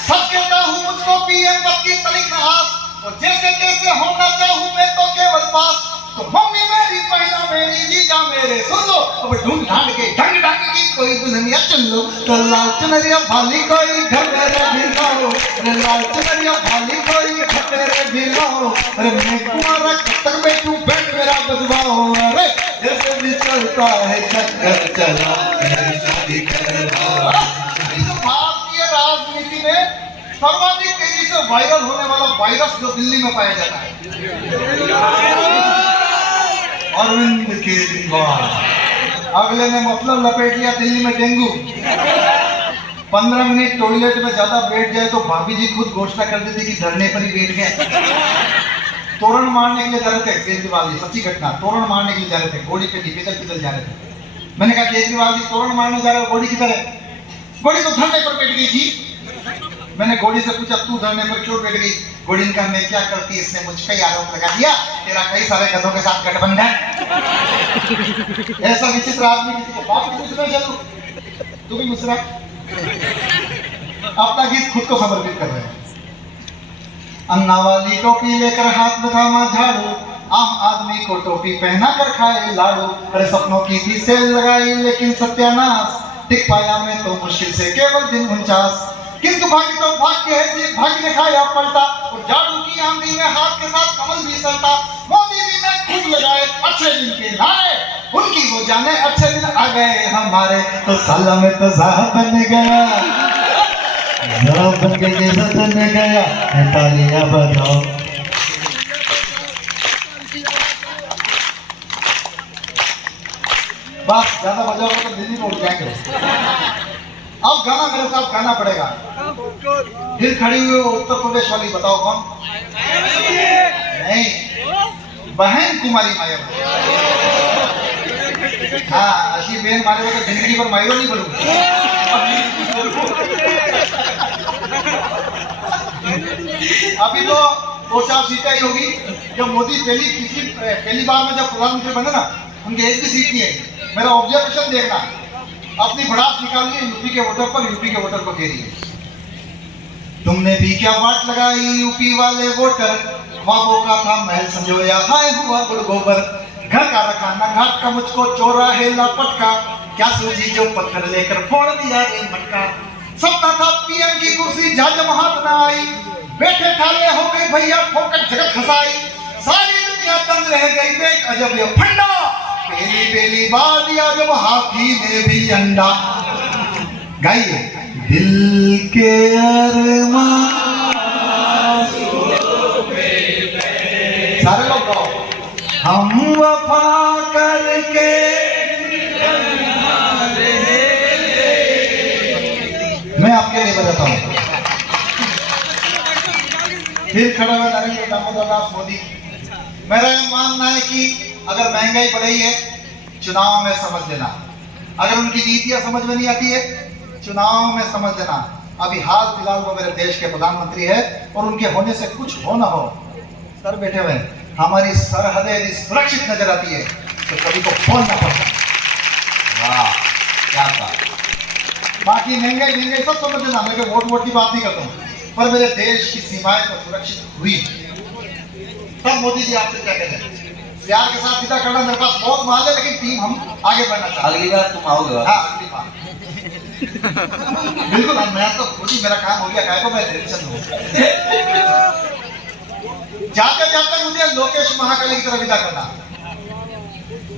सच कहता हूँ मुझको पीएम पद की तनिक आस, और जैसे तैसे होना चाहूँ मैं तो केवल पास। तो मम्मी मेरी, पहला मेरी, जीजा मेरे, सुन लो अब ढूंढ ढांड के ढंग ढंग की कोई दुल्हनिया चुन लो। तो लाल चुनरिया भाली कोई घर मेरे भी लाओ, अरे लाल चुनरिया भाली कोई घर मेरे भी लाओ। अरे मैं कुमारा कब तक बैठूं, बैंड मेरा बजवाओ। अरे जैसे भी चलता है चक्कर चला, मेरी शादी करवाओ। भारतीय राजनीति में सर्वाधिक तेजी से वायरल होने वाला वायरस जो दिल्ली में पाया जाता है, अरविंद केजरीवाल। अगले ने मतलब लपेट लिया दिल्ली में डेंगू। 15 मिनट टॉयलेट में ज्यादा बैठ जाए तो भाभी जी खुद घोषणा कर देती कि धरने पर ही बैठ गए। तोरण मारने के लिए जा रहे थे केजरीवाल जी, सच्ची घटना, तोरण मारने के लिए जा रहे थे, घोड़ी पे पैदल जा रहे थे। मैंने कहा केजरीवाल जी तोरण मारने जा रहे हो, घोड़ी किधर है? घोड़ी तो धरने पर बैठ गई थी। मैंने घोड़ी से पूछा तू धरने पर क्यों बैठ गई? घोड़ी ने कहा मैं क्या करती, इसने मुझ पे आरोप लगा दिया तेरा कई सारे गधों के साथ गठबंधन। ऐसा विचित्र आदमी किसी को बात पूछना जरूर। तू भी मुस्कुरा। अपना गीत खुद को समर्पित कर रहे हैं। अन्ना वाली टोपी लेकर हाथ में थामा झाड़ू, आम आदमी को टोपी पहना कर खाए लाड़ू। अरे सपनों की थी सेल लगाई लेकिन सत्यानाश, टिक पाया मैं तो मुश्किल से केवल दिन 49। किंतु भाग्य तो भाग्य है जी, भाग्य ने खाया पलटा, और झाड़ू की आंधी में हाथ के साथ कमल भी सलटा। मोदी जी ने खुद लगाए अच्छे दिन के नारे, उनकी वो जाने अच्छे दिन आ गए हमारे। तो साला में तो साहब बन गया, बन के जैसा बन गया, तालियां बजाओ। बस ज्यादा बजाओगे तो दिल्ली में उठ जाएंगे। अब गाना मेरे साथ गाना पड़ेगा। फिर खड़ी हुई उत्तर प्रदेश वाली, बताओ कौन? नहीं, बहन कुमारी माया। हाँ, अशी बहन मारे तो जिंदगी पर मायो नहीं बोलूंगा। अभी तो 2-4 सीटें ही होगी। जब मोदी पहली बार में जब प्रधानमंत्री बने ना, उनकी एक भी सीट नहीं है। मेरा ऑब्जर्वेशन देखना, अपनी भड़ास निकाल ली यूपी के वोटर पर, यूपी के वोटर को घेरी है। तुमने भी क्या वाट लगाई यूपी वाले वोटर, ख्वाबों का था महल संजोया, हाय हुआ गुड़ गोबर। घर का रखा ना घाट का, मुझको चोरा है लापटका, क्या सूझी जो पत्थर लेकर फोड़ दिया रे मटका। सपना था पीएम की कुर्सी, जहां हाथ ना आई, बैठे ठाले हो गए भैया फोकट झटक खसाई। सारी दुनिया तंग रह गई, देख अजब ये फंडा, पहली बार दिया जब हाथी ने भी अंडा। गाइए, दिल के अरमान, सारे लोग गाओ। हम वफा करके चाहता हूँ। फिर खड़ा हुआ नरेंद्र दामोदर दास मोदी। मेरा यह मानना है कि अगर महंगाई बढ़ी है, चुनाव में समझ लेना। अगर उनकी नीतियां समझ में नहीं आती है, चुनाव में समझ लेना। अभी हाल फिलहाल वो मेरे देश के प्रधानमंत्री है और उनके होने से कुछ हो ना हो, सर बैठे हुए हैं, हमारी सरहदें यदि सुरक्षित नजर आती है तो कभी को बोलना पड़ता है। वाह क्या बात। बाकी महंगाई सब समझ लेना। मैं वोट की बात नहीं करता हूँ, पर मेरे देश की सीमाएं तो सुरक्षित हुई। तब मोदी जी आपसे क्या कहते हैं, प्यार के साथ विदा करना। मेरे पास बहुत माल है, लेकिन टीम हम आगे बढ़ना चाहते हैं। अगली बार तुम आओगे। हाँ, अगली बार बिल्कुल। मैं तो खुद ही, मेरा काम हो गया, काय को मैं टेंशन हूँ। जाते जाते मुझे लोकेश महाकाली की तरफ विदा करना।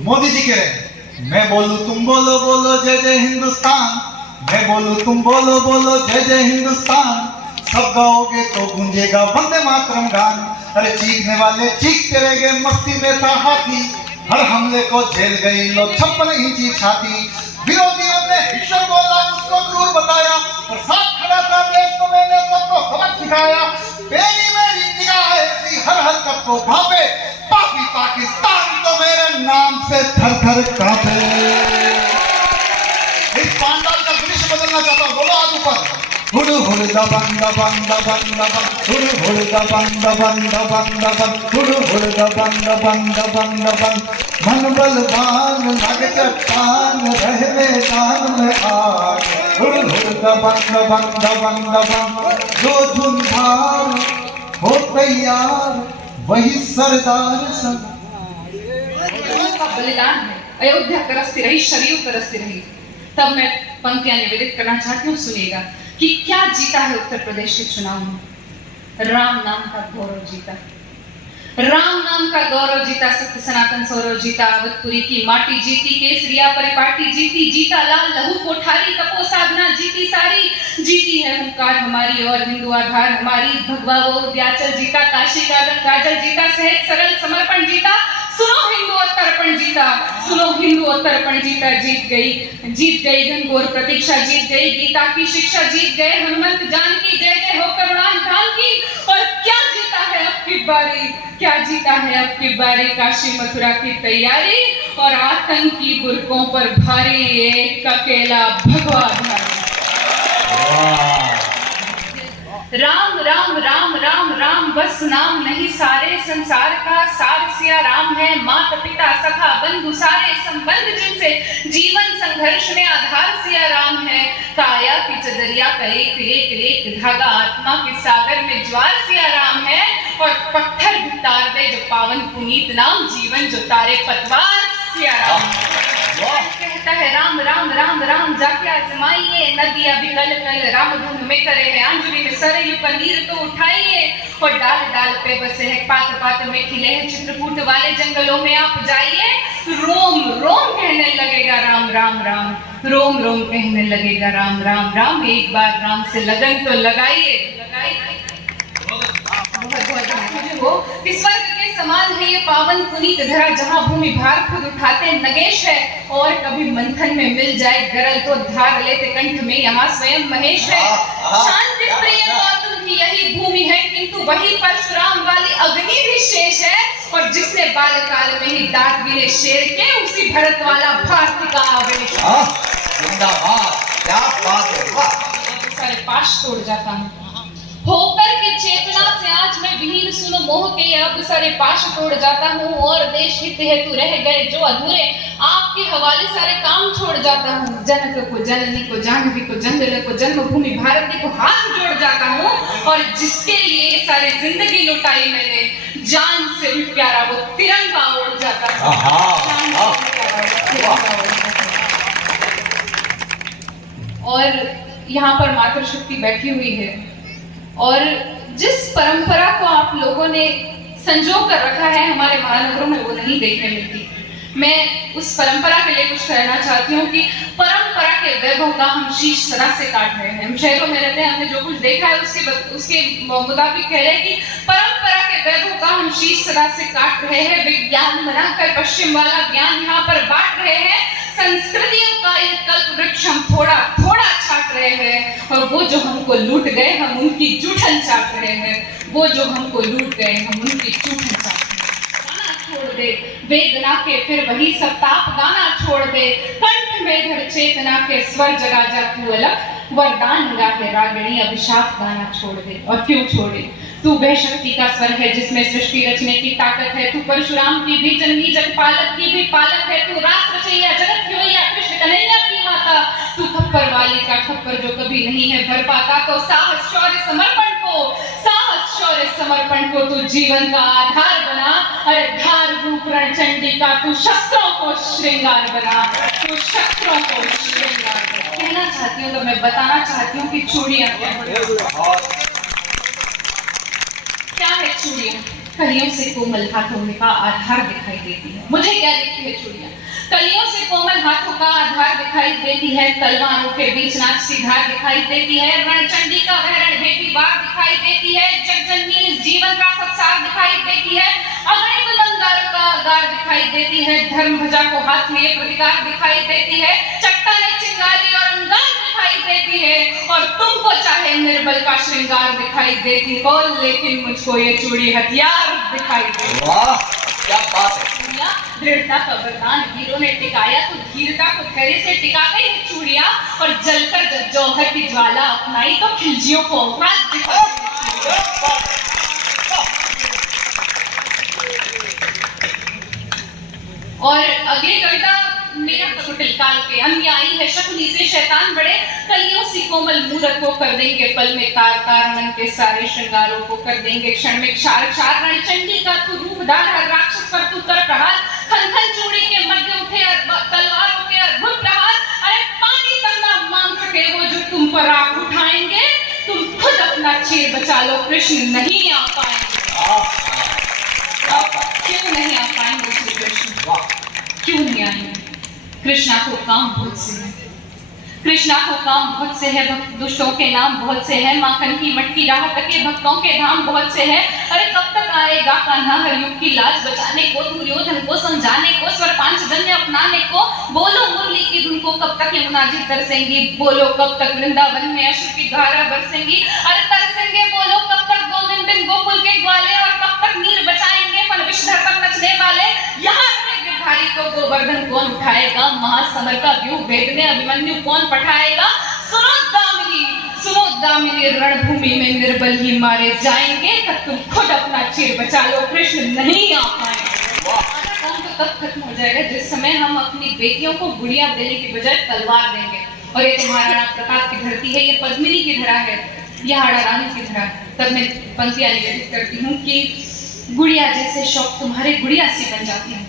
मोदी जी कह रहे, मैं बोलूं तुम बोलो, बोलो जय जय हिंदुस्तान। मैं बोलूं तुम बोलो, बोलो जय जय हिंदुस्तान। सब गाओगे तो गूंजेगा वंदे मातरम गान। अरे चीखने वाले चीखते रह गए, मस्ती में था हाथी। हर हमले को झेल गई लो 56 इंची छाती। विरोधियों ने हिटलर बोला, उसको क्रूर बताया, पर साथ खड़ा था देश को मैंने सबको सबक सिखाया। बेनी मेरी निगाह ऐसी हर हरकत को भापे, पापी पाकिस्तान तो मेरे नाम से थर थर कांपे। इस पांडाल का दृश्य बदलना चाहता हूँ। बोलो हाथ ऊपर। हुड़ हुड़ दबंग दबंग दबंग दबंग, हुड़ हुड़ दबंग दबंग दबंग दबंग, हुड़ हुड़ दबंग दबंग दबंग दबंग। मन बलवान लग चट्टान, रह मैदान में आग। हुड़ हुड़ दबंग दबंग दबंग दबंग, जो झुंझार हो तैयार वही सरदार संग। का बलिदान है, अयोध्या तरसती रही, शरीर तरसती रही। तब मैं पंक्तियां निवेदित करना चाहती हूँ, सुनिएगा कि क्या जीता है उत्तर प्रदेश के चुनाव में। राम नाम का गौरव जीता, राम नाम का गौरव जीता, सत्य सनातन सौरव जीता, अवधपुरी की माटी जीती, केसरिया परिपाटी जीती, जीता लाल लहू कोठारी, तपो साधना जीती सारी, जीती है हुंकार हमारी और हिंदू आधार हमारी। भगवा वो विंध्याचल जीता, काशी का गंगाजल जीता, सहज सरल समर्पण जीता। सुनो हिंदू तर्पण जीता, सुनो हिंदू तर्पण जीता। जीत गई घनघोर प्रतीक्षा, जीत गई गीता की शिक्षा, जीत गए हनुमंत जान की, जय जय हो करुणा निधान की। और क्या जीता है अब की बारी, क्या जीता है अब की बारी, काशी मथुरा की तैयारी और आतंकी बुर्कों पर भारी एक अकेला भगवा भारी। राम राम राम राम राम बस नाम नहीं, सारे संसार का सार सिया राम है। माता पिता सखा बंधु सारे संबंध जिनसे, जीवन संघर्ष में आधार सिया राम है। काया की चदरिया का एक एक एक धागा, आत्मा के सागर में ज्वार सिया राम है। और पत्थर भी तार दे जो पावन पुनीत नाम, जीवन जो तारे पतवार सिया राम। कहता है राम राम राम राम, जाके आजमाइए नदियां भी कल कल राम धुन में करे है। अंजुरी में सरयू का नीर तो उठाइए, और डाल डाल पे बसे है, पात पात में खिले हैं चित्रकूट वाले जंगलों में आप जाइए। रोम रोम कहने लगेगा राम राम राम, रोम रोम कहने लगेगा राम राम राम। एक बार राम से लगन तो लगाइए, लगाइए। स्वर्ग के समान है ये पावन पुनीत धरा, जहाँ भूमि भार खुद उठाते नगेश है। और कभी मंथन में मिल जाए गरल तो धार लेते कंठ में, यहाँ स्वयं महेश है। शांति प्रिय गौतम की यही भूमि है, किंतु वही परशुराम वाली अग्नि भी शेष है। और जिसने बालकाल में ही दांत गिने शेर के, उसी भरत वाला भारत का आवेश। जिंदाबाद, क्या बात है। सारे पाश तोड़ जाता हूँ होकर के चेतना से, आज मैं विहीन सुनो मोह के, अब सारे पाश तोड़ जाता हूँ। और देश हित हेतु रह गए जो अधूरे, आपके हवाले सारे काम छोड़ जाता हूँ। जनक को जननी को जाह्नवी को जंगल को जन्मभूमि भारती को हाथ जोड़ जाता हूँ। और जिसके लिए सारी जिंदगी लुटाई मैंने, जान से भी प्यारा वो तिरंगा उड़ जाता है। और यहाँ पर मातृशक्ति बैठी हुई है, और जिस परंपरा को आप लोगों ने संजो कर रखा है हमारे महानगरों में, वो नहीं देखने मिलती। मैं उस परंपरा के लिए कुछ कहना चाहती हूँ कि परंपरा के वैभव का हम शीश सदा से काट रहे हैं। हम शहरों में रहते हैं, हमने जो कुछ देखा है उसके मुताबिक कह रहे हैं कि परंपरा के वैभव का हम शीश सदा से काट रहे हैं। विज्ञान बनाकर पश्चिम वाला ज्ञान यहाँ पर बांट रहे हैं। संस्कृतियों का ये कल्प वृक्ष हम थोड़ा थोड़ा छाट रहे हैं, और वो जो हमको लूट गए हम उनकी जूठन चाट रहे हैं। वो जो हमको लूट गए हम उनकी जूठन चाट रहे हैं। गाना छोड़ दे वेदना के, फिर वही सब ताप गाना छोड़ दे, कंठ में धर चेतना के, स्वर जगा जा तू अलग, वरदान गाहे रागिणी अभिशाप गाना छोड़ दे। और क्यों छोड़े, तू वह शक्ति का स्वर है जिसमें सृष्टि रचने की ताकत है। तू परशुराम की भी जननी, जगपालक की भी पालक है। तू रास रचैया, जगत खिलैया, कृष्ण कन्हैया की माता। तू खप्पर वाली का खप्पर जो कभी नहीं है भर पाता। तो साहस शौर्य समर्पण को, साहस शौर्य समर्पण को तू जीवन का आधार बना। अरे धार रूप रणचंडी का तू शस्त्रों को श्रृंगार बना, तू शस्त्रों को श्रृंगार बना। कहना चाहती हूँ, तो मैं बताना चाहती हूँ कि चूड़ियां क्या है। चूड़ियां कलियों से कोमल हाथों का आधार दिखाई देती है। मुझे क्या दिखती है चूड़ियां? कलियों से कोमल हाथों का आधार दिखाई देती है, तलवारों के बीच नाचती धार दिखाई देती है, रणचंडी का वह रणभेदी वार दिखाई देती है, जगजननी इस जीवन का सब सार दिखाई देती है, अगणित लंगारों का आगार दिखाई देती है, धर्म ध्वजा को हाथ में प्रतिकार दिखाई देती है, चट्टाने चिंगारी और अंगार दिखाई देती है, और तुमको चाहे निर्बल का श्रृंगार दिखाई देती हो, लेकिन मुझको ये चूड़ी हथियार दिखाई देती। वाह क्या बात है। दृढ़ता का वरदान वीरों ने टिकाया, तो धीरता को धैर्य से टिका गई है चूड़ियां, और जलकर जब जौहर की ज्वाला अपनाई तो खिलजियों को औकात दिखाई। और अगली कविता मेरा कुटिल काल के अनुयायी है, शकुनी से शैतान बड़े, कलियों सी कोमल मूरत को कर देंगे पल में तार तार, मन के सारे श्रृंगारों को कर देंगे क्षण में क्षार क्षार। रणचंडी का तू रूपदार, हर राक्षस पर तू कर प्रहार, खन खन चूड़ी के मध्य उठे तलवारों के अद्भुत प्रहार। अरे पानी तक ना मांग सके वो जो तुम पर आग उठाएंगे, तुम खुद अपना चीर बचा लो, कृष्ण नहीं आ पाएंगे। क्यों नहीं आ पाएंगे श्री कृष्ण? क्यों नहीं आएंगे? कृष्णा को काम बहुत से है, कृष्णा को काम बहुत से है, भक्त दुष्टों के नाम बहुत से है, माखन की मटकी राह तके भक्तों के धाम बहुत से है। अरे कब तक आएगा कान्हा हरयुग की लाज बचाने को, दुर्योधन को समझाने को, स्वर पांचजन्य अपनाने को? बोलो मुरली की धुन को कब तक यमुना जी तरसेंगी, बोलो कब तक वृंदावन में अश्रु की धारा बरसेंगी। अरे तरसेंगे बोलो कब तक गोविंद बिन गोकुल के ग्वाले, और कब तक नीर बचाएंगे फन विषधर पर नचने वाले। यहाँ गिरधारी को गोवर्धन कौन उठाएगा, महासमर का व्यूह भेदने अभिमन्यु कौन पठाएगा। सुनो दामिनी रणभूमि में निर्बल ही मारे जाएंगे, तब तुम खुद अपना चीर बचा लो, कृष्ण नहीं आ पाएंगे। कौन तो तब खत्म हो जाएगा जिस समय हम अपनी बेटियों को गुड़िया देने की बजाय तलवार देंगे। और ये तो महाराणा प्रताप की धरती है, ये पद्मिनी की धरा है, ये हाड़ा रानी की धरा। तब मैं पंक्तियां निवेदित करती हूँ कि गुड़िया जैसे शौक तुम्हारे गुड़िया सी बन जाती है।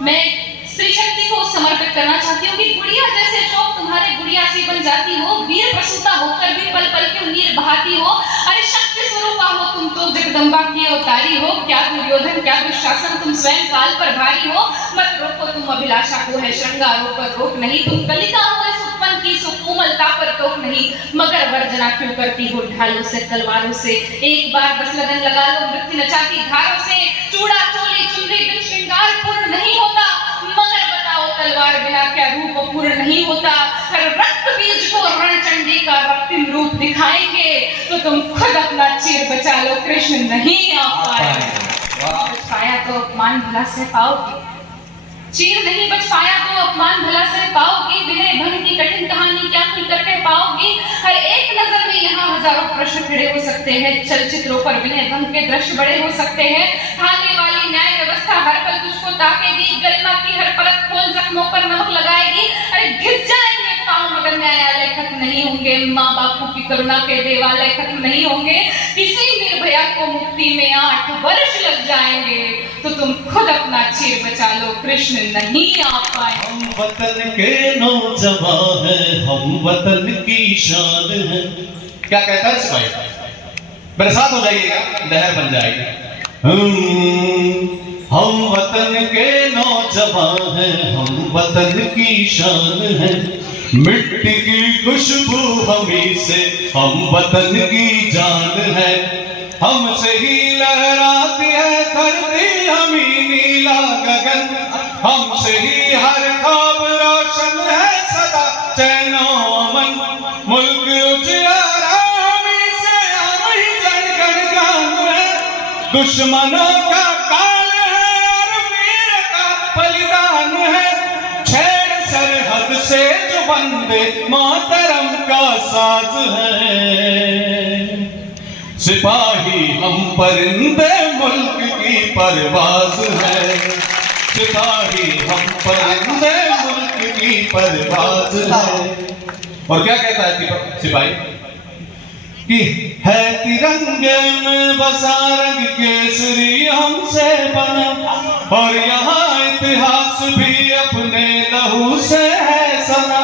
मैं स्त्री शक्ति को समर्पित करना चाहती हूँ कि गुड़िया जैसे शौक तुम्हारे गुड़िया सी बन जाती हो, वीर प्रसूता होकर भी पल पल क्यों नीर बहाती हो। अरे शक्ति स्वरूपा हो तुम तो जगदम्बा की अवतारी हो, क्या दुर्योधन क्या दुशासन तुम स्वयं काल पर भारी हो। मत रोको तुम अभिलाषा को है श्रृंगारों पर रोक नहीं, तुम कलिका हो इस उत्पन्न की सो कोमलता पर टोक नहीं। मगर वर्जना क्यों करती हो ढालों से तलवारों से, एक बार बस लगन लगा लो मृत्यु नचाती धारों से। चूड़ा चोली चुनरी बिन श्रृंगार पूर्ण नहीं होता, मगर बताओ तलवार बिना क्या रूप पूर्ण नहीं होता। हर रक्त बीज को रणचंडी का रक्तिम रूप दिखाएंगे, तो तुम खुद अपना चीर बचा लो, कृष्ण नहीं आ पाएंगे। बच पाया तो अपमान भला सह पाओगे, चीर नहीं बच पाया तो अपमान भला सह पाओगे। विनय भंग की कठिन कहानी क्या खुलकर कह पाओगे। हर एक नजर में यहाँ हजारों प्रश्न खड़े हो सकते हैं, चलचित्रों पर विनय भंग के दृश्य बड़े हो सकते हैं। थाने वाली न्याय व्यवस्था हर पल तुझको ताकेगी, गरिमा की हर परत खोल जख्मों पर नमक लगाएगी। अरे घिस जाएंगे पांव मगर न्यायालय खत्म नहीं होंगे, माँ बापू की करुणा के देवालय खत्म नहीं होंगे। किसी निर्भया को मुक्ति में 8 वर्ष लग जाएंगे, तो तुम खुद अपना चीर बचा लो, कृष्ण नहीं आ पाए। हम वतन के नौजवान हैं, हम वतन की शान है। क्या कहता है सिपाही? मेरे साथ हो जाइएगा, लहर बन जाएगी। हम वतन के नौजवान हैं, हम वतन की शान है। मिट्टी की खुशबू हमी से, हम वतन की जान है। हमसे ही लहराती है धरती, हमी नीला गगन, हमसे ही हर ख्वाब दुश्मनों का काल है और वीर का बलिदान है। छेड़ सरहद से जो वंदे मातरम का साज है। सिपाही हम परिंदे मुल्क की परवाज है। सिपाही हम परिंदे मुल्क की परवाज है। और क्या कहता है सिपाही कि है तिरंगे में बसा रंग केसरी हमसे बना, और यहाँ इतिहास भी अपने लहू से है सना,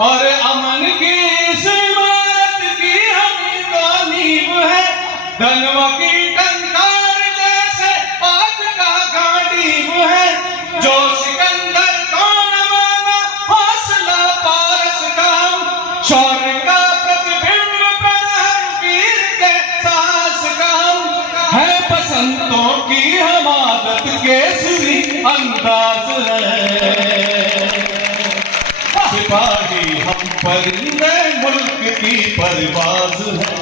और अमन की इस इमारत की हम तो नींव है। धनवा की टंकार जैसे आज का गांडीव है। जो सिकंदर को न माना हौसला पारस का, शौर्य का प्रतिबिंब प्रहर वीर के साहस का, है बसंतों की हम आदत केसरी अंदाज है। सिपाही हम परिंदे मुल्क की परवाज है।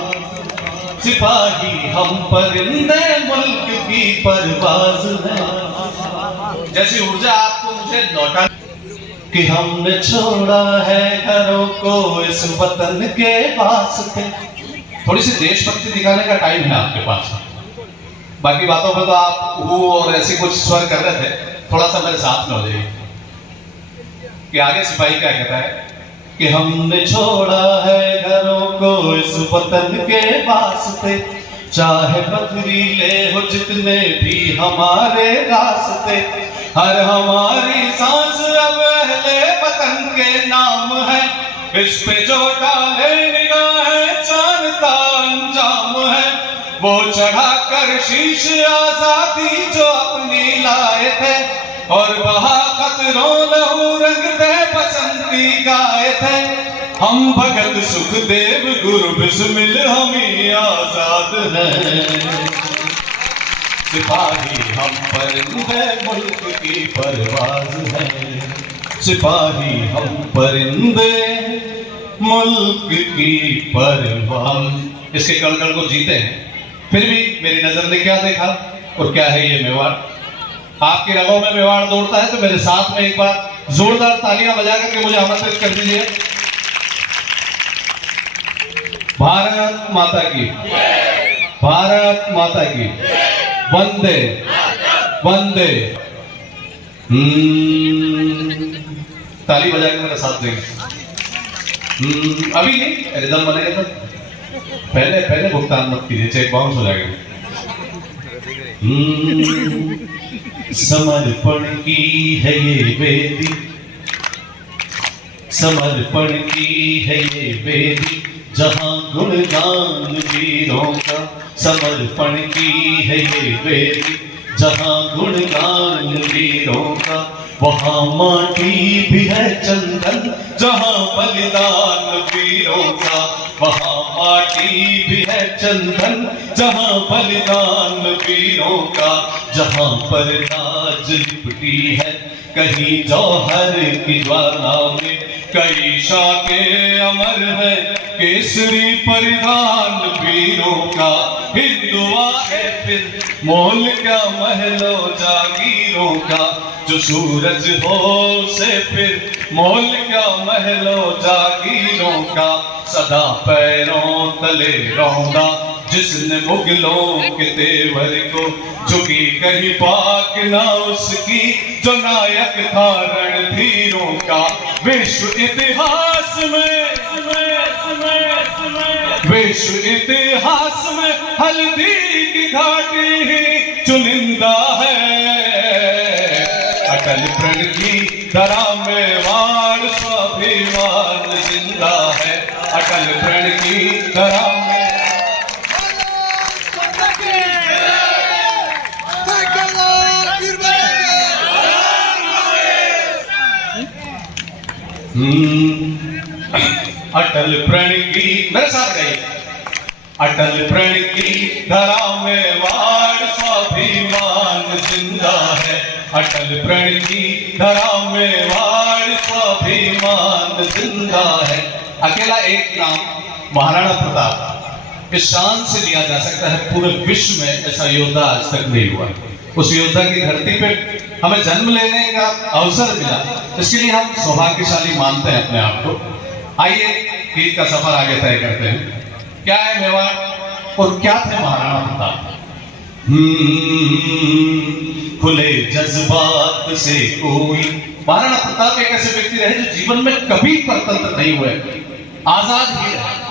सिपाही हम परिंदे मुल्क की परवाज है। जैसी ऊर्जा आपको मुझे लौटा कि हमने छोड़ा है घरों को इस वतन के वास्ते। थोड़ी सी देशभक्ति दिखाने का टाइम है आपके पास। बाकी बातों में तो आप वो और ऐसे कुछ स्वर कर रहे थे, थोड़ा सा मेरे साथ में हो जाइए कि आगे सिपाही क्या कहता है कि हमने छोड़ा है घरों को इस वतन के वास्ते। चाहे पथरीले हो जितने भी हमारे रास्ते, हर हमारी सांस अब अहले वतन के नाम है। इस पे जो डाले निगाहें जानता अंजाम है। वो चढ़ा कर शीश आजादी जो अपनी लाए थे, और वहा खतरों लहू रंग दे बसंती गाए थे। हम भगत सुखदेव गुरु बिस्मिल हम ही आजाद हैं। सिपाही हम परिंदे मुल्क की परवाज है। सिपाही हम परिंदे मुल्क की परवाज। इसके कण कण को जीते हैं, फिर भी मेरी नजर ने क्या देखा और क्या है ये मेवाड़। आपकी रगों में मेवाड़ दौड़ता है तो मेरे साथ में एक बार जोरदार तालियां बजा करके मुझे आमंत्रित कर दीजिए। भारत माता की, भारत माता की, वंदे वंदे। ताली बजा के मेरा साथ देंगे। अभी नहीं, रिदम बनेगा तो पहले पहले भुगतान मत कीजिए, चेक बाउंस हो जाएगा। समर्पण की है ये वेदी, समर्पण की है ये वेदी, जहां गुणगान वीरों का। समर्पण की है ये वेदी, जहां गुणगान वीरों का। वहां माटी भी है चंदन, जहां बलिदान वीरों का। वहां माटी भी है चंदन, जहां बलिदान वीरों का। जहां पर नाज लिपटी है कहीं जौहर की ज्वाला में, कई शाके अमर है केसरी परिधान वीरों का। हिंदुआ है फिर मोल क्या महलों जागीरों का, जो सूरज हो से फिर मोल क्या महलों जागीरों का। सदा पैरों तले रौंदा जिसने मुगलों के तेवर को, झुकी कहीं पाक ना उसकी, जो नायक था रणधीरों का। विश्व इतिहास में, विश्व इतिहास में हल्दी की घाटी ही चुनिंदा है। अटल प्रण की धरा में वार स्वाभिमान जिंदा है। अटल प्रण की धरा में अटल प्रण की, मेरे साथ गई। अटल प्रण की धरा में वार स्वाभिमान जिंदा है। अटल प्रण की धरा में वार स्वाभिमान जिंदा है। अकेला एक नाम महाराणा प्रताप। इस शान से लिया जा सकता है। पूरे विश्व में ऐसा योद्धा आज तक नहीं हुआ। उस योद्धा की धरती पे हमें जन्म लेने का अवसर मिला, इसके लिए हम सौभाग्यशाली मानते हैं अपने आप को। आइए गीत का सफर आगे तय करते हैं। क्या है मेवाड़ और क्या थे महाराणा प्रताप। खुले जज्बात से कोई, महाराणा प्रताप एक ऐसे व्यक्ति रहे जो जीवन में कभी परतंत्र नहीं हुए, आजाद ही रहे।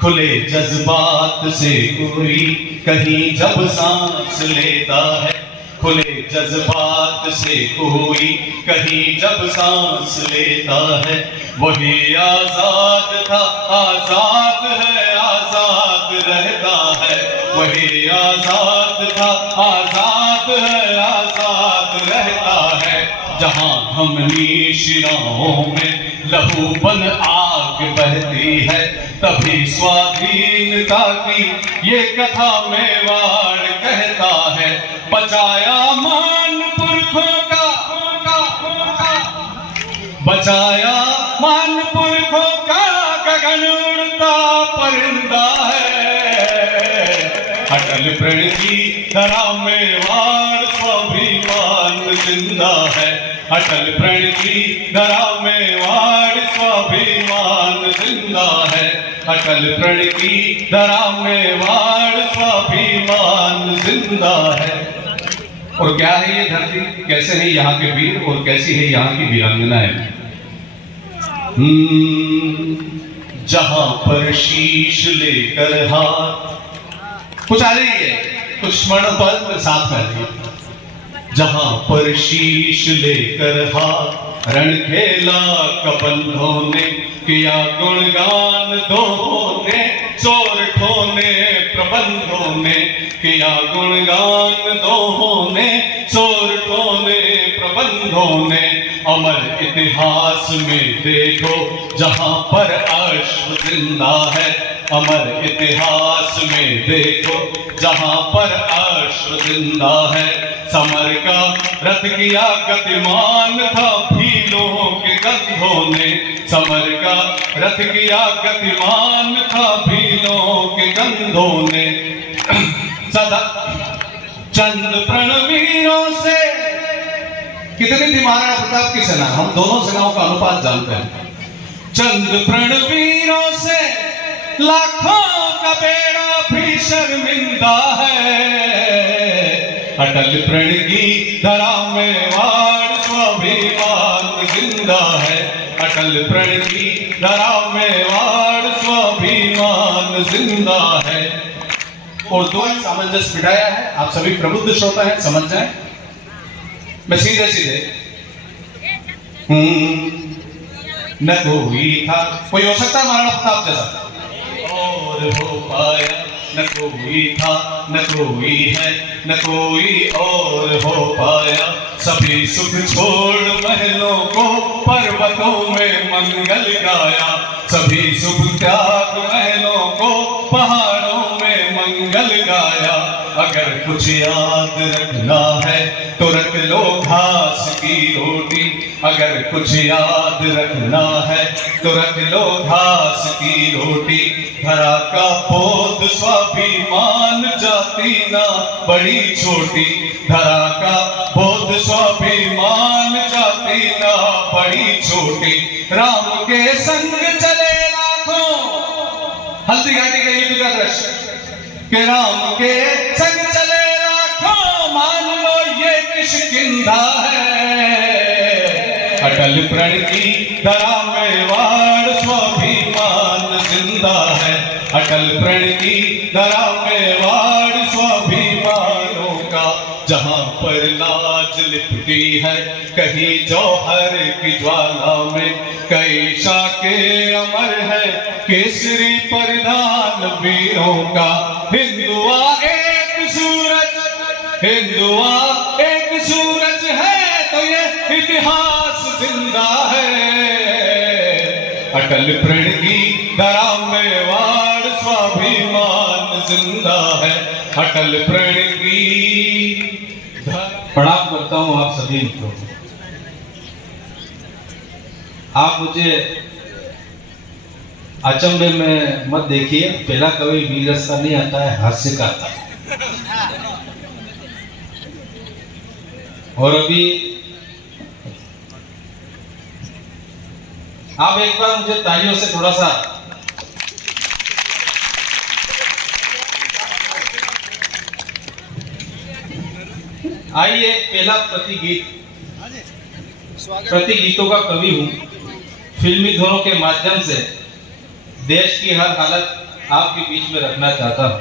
खुले जज्बात से कोई कहीं जब सांस लेता है, खुले जज्बात से कोई कहीं जब सांस लेता है, वही आजाद था, आजाद है, आजाद रहता है। वही आजाद था, आजाद है, आजाद रहता है। जहां धमनी शिराओं में लहू बन आग बहती है, तभी स्वाधीनता की ये कथा मेवाड़ कहता है। बचाया मान पुरखों का, बचाया मान पुरखों का गगन उड़ता परिंदा है। अटल प्रण की धरा मेवाड़ स्वाभिमान जिंदा है। अटल प्रण की धरा मेवाड़ स्वाभिमान जिंदा है। अटल प्रण की धरा मेवाड़ स्वाभिमान जिंदा है। और क्या है ये धरती, कैसे है यहाँ के वीर और कैसी है यहाँ की वीरांगनाएं। जहां पर शीश लेकर हाथ, कुछ आ रही है, कुछ स्मरण पद साथ में। जहां पर शीश लेकर हाथ रण खेला कबंधों ने, किया गुणगान दोहों ने, सोरठों ने प्रबंधों ने, किया गुणगान दोहों ने, सोरठों ने प्रबंधों ने। अमर इतिहास में देखो जहां पर अश्व जिंदा है, अमर इतिहास में देखो जहां पर अश्व जिंदा है। समर का रथ किया गतिमान था भीलों के कंधों ने, समर का रथ किया गतिमान था भीलों के कंधों ने। सदा चंद प्रणवीरों से, कितनी थी महाराणा प्रताप की सेना, हम दोनों सेनाओं का अनुपात जानते हैं। चंद प्रणवीरों से लाखों का बेड़ा भी शर्मिंदा है। अटल प्रण की धरा मेवाड़ स्वाभिमान जिंदा है। अटल प्रण की धरा मेवाड़ स्वाभिमान जिंदा है। और दो एक सामंजस्य बिठाया है, आप सभी प्रबुद्ध श्रोता हैं, समझ जाएं। मैं सीधे सीधे न कोई था, कोई हो सकता है महाराणा प्रताप जैसा, और हो पाया न कोई था, न कोई है, न कोई और हो पाया। सभी सुख छोड़ महलों को पर्वतों में मंगल गाया, सभी सुख त्याग महलों को पहाड़ों में मंगल गाया। अगर कुछ याद रखना है तो रख लो घास की रोटी, अगर कुछ याद रखना है तो रख लो घास की रोटी। धरा का बोध स्वाभिमान जाति ना बड़ी छोटी, धरा का बोध स्वाभिमान जाति ना बड़ी छोटी। राम के संग चले लाखों, हल्दी घाटी का युद्ध का दृश्य, कि राम के संग चले लाखों, मान लो ये किष्किंधा है। अटल प्रण की धरा मेवाड़ स्वाभिमान जिंदा है। अटल प्रण की धरा मेवाड़ स्वाभिमानों का। जहां पर लाज लिपटी है कहीं जौहर की ज्वाला में, कई शाके अमर है केसरी परिधान वीरों का। हिंदुआ एक सूरज, हिंदुआ एक सूरज है तो ये इतिहास जिंदा है। अटल प्रण की धरा मेवाड़ स्वाभिमान जिंदा है। अटल प्रण की प्रणाम करता हूं आप सभी मित्रों को। आप मुझे अचंभे में मत देखिए, पहला कवि वीर रस का नहीं आता है, हास्य का आता है। और अभी आप एक बार मुझे तालियों से थोड़ा सा आइए, पहला प्रतिगीतों का कवि हूं। फिल्मी धुनों के माध्यम से देश की हर हालत आपके बीच में रखना चाहता हूं।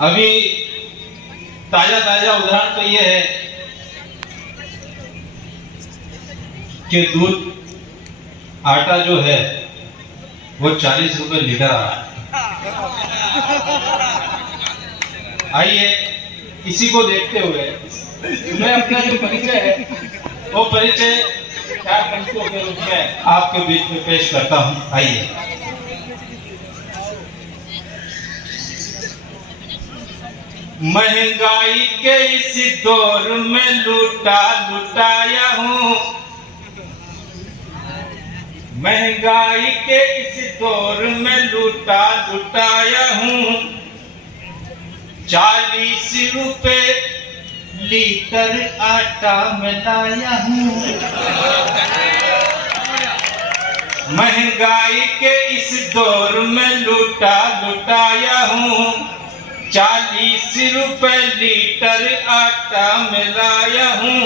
अभी ताजा उदाहरण तो ये है कि दूध आटा जो है वो 40 रुपए लीटर आ रहा है। आइए, इसी को देखते हुए मैं अपना जो परिचय है वो परिचय 4 पंक्तियों के रूप में आपके बीच में पेश करता हूं। आइए। महंगाई के इस दौर में लुटाया हूं, महंगाई के इस दौर में लुटाया हूं, 40 रुपए लीटर आटा मिलाया हूं। महंगाई के इस दौर में लुटाया हूं, 40 रुपए लीटर आटा मिलाया हूं,